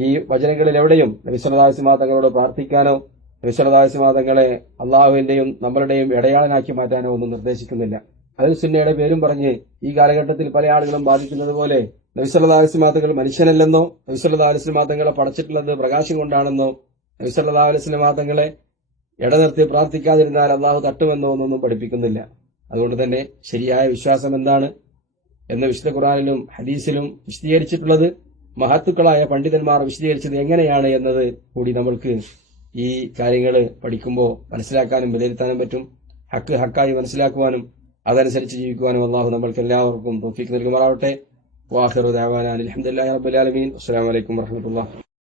ഈ വചനങ്ങളിൽ എവിടെയും നബി സല്ലല്ലാഹു അലൈഹി വസല്ലം തങ്ങളോട് പ്രാർത്ഥിക്കാനോ നബി സല്ലല്ലാഹു അലൈഹി വസല്ലം തങ്ങളെ അള്ളാഹുവിന്റെയും നമ്മളുടെയും ഇടയാളനാക്കി മാറ്റാനോ ഒന്നും നിർദ്ദേശിക്കുന്നില്ല. അഹ്ലു സുന്നയുടെ പേരും പറഞ്ഞ് ഈ കാലഘട്ടത്തിൽ പല ആളുകളും ബാധിക്കുന്നത് പോലെ നബി സല്ലല്ലാഹു അലൈഹി വസല്ലം തങ്ങൾ മനുഷ്യനല്ലെന്നോ നബി സല്ലല്ലാഹു അലൈഹി വസല്ലം തങ്ങളെ പടച്ചിട്ടുള്ളത് പ്രകാശം കൊണ്ടാണെന്നോ നബി സല്ലല്ലാഹു അലൈഹി വസല്ലം തങ്ങളെ ഇടനിർത്തി പ്രാർത്ഥിക്കാതിരുന്നാൽ അള്ളാഹു തട്ടുമെന്നോ ഒന്നും പഠിപ്പിക്കുന്നില്ല. അതുകൊണ്ട് തന്നെ ശരിയായ വിശ്വാസം എന്താണ് എന്ന് വിശുദ്ധ ഖുർആനിലും ഹദീസിലും വിശദീകരിച്ചിട്ടുള്ളത് മഹത്തുക്കളായ പണ്ഡിതന്മാർ വിശദീകരിച്ചത് എങ്ങനെയാണ് എന്നത് കൂടി നമ്മൾക്ക് ഈ കാര്യങ്ങൾ പഠിക്കുമ്പോൾ മനസ്സിലാക്കാനും വിലയിരുത്താനും പറ്റും. ഹക്ക് ഹക്കായി മനസ്സിലാക്കുവാനും അതനുസരിച്ച് ജീവിക്കുവാനും അള്ളാഹു നമ്മൾക്ക് എല്ലാവർക്കും തൗഫീഖ് നൽകുമാറാവട്ടെ. വാഖിറു ദഅവാനാ അൽഹംദുലില്ലാഹി റബ്ബിൽ ആലമീൻ. അസ്സലാമു അലൈക്കും വറഹ്മത്തുള്ളാഹി.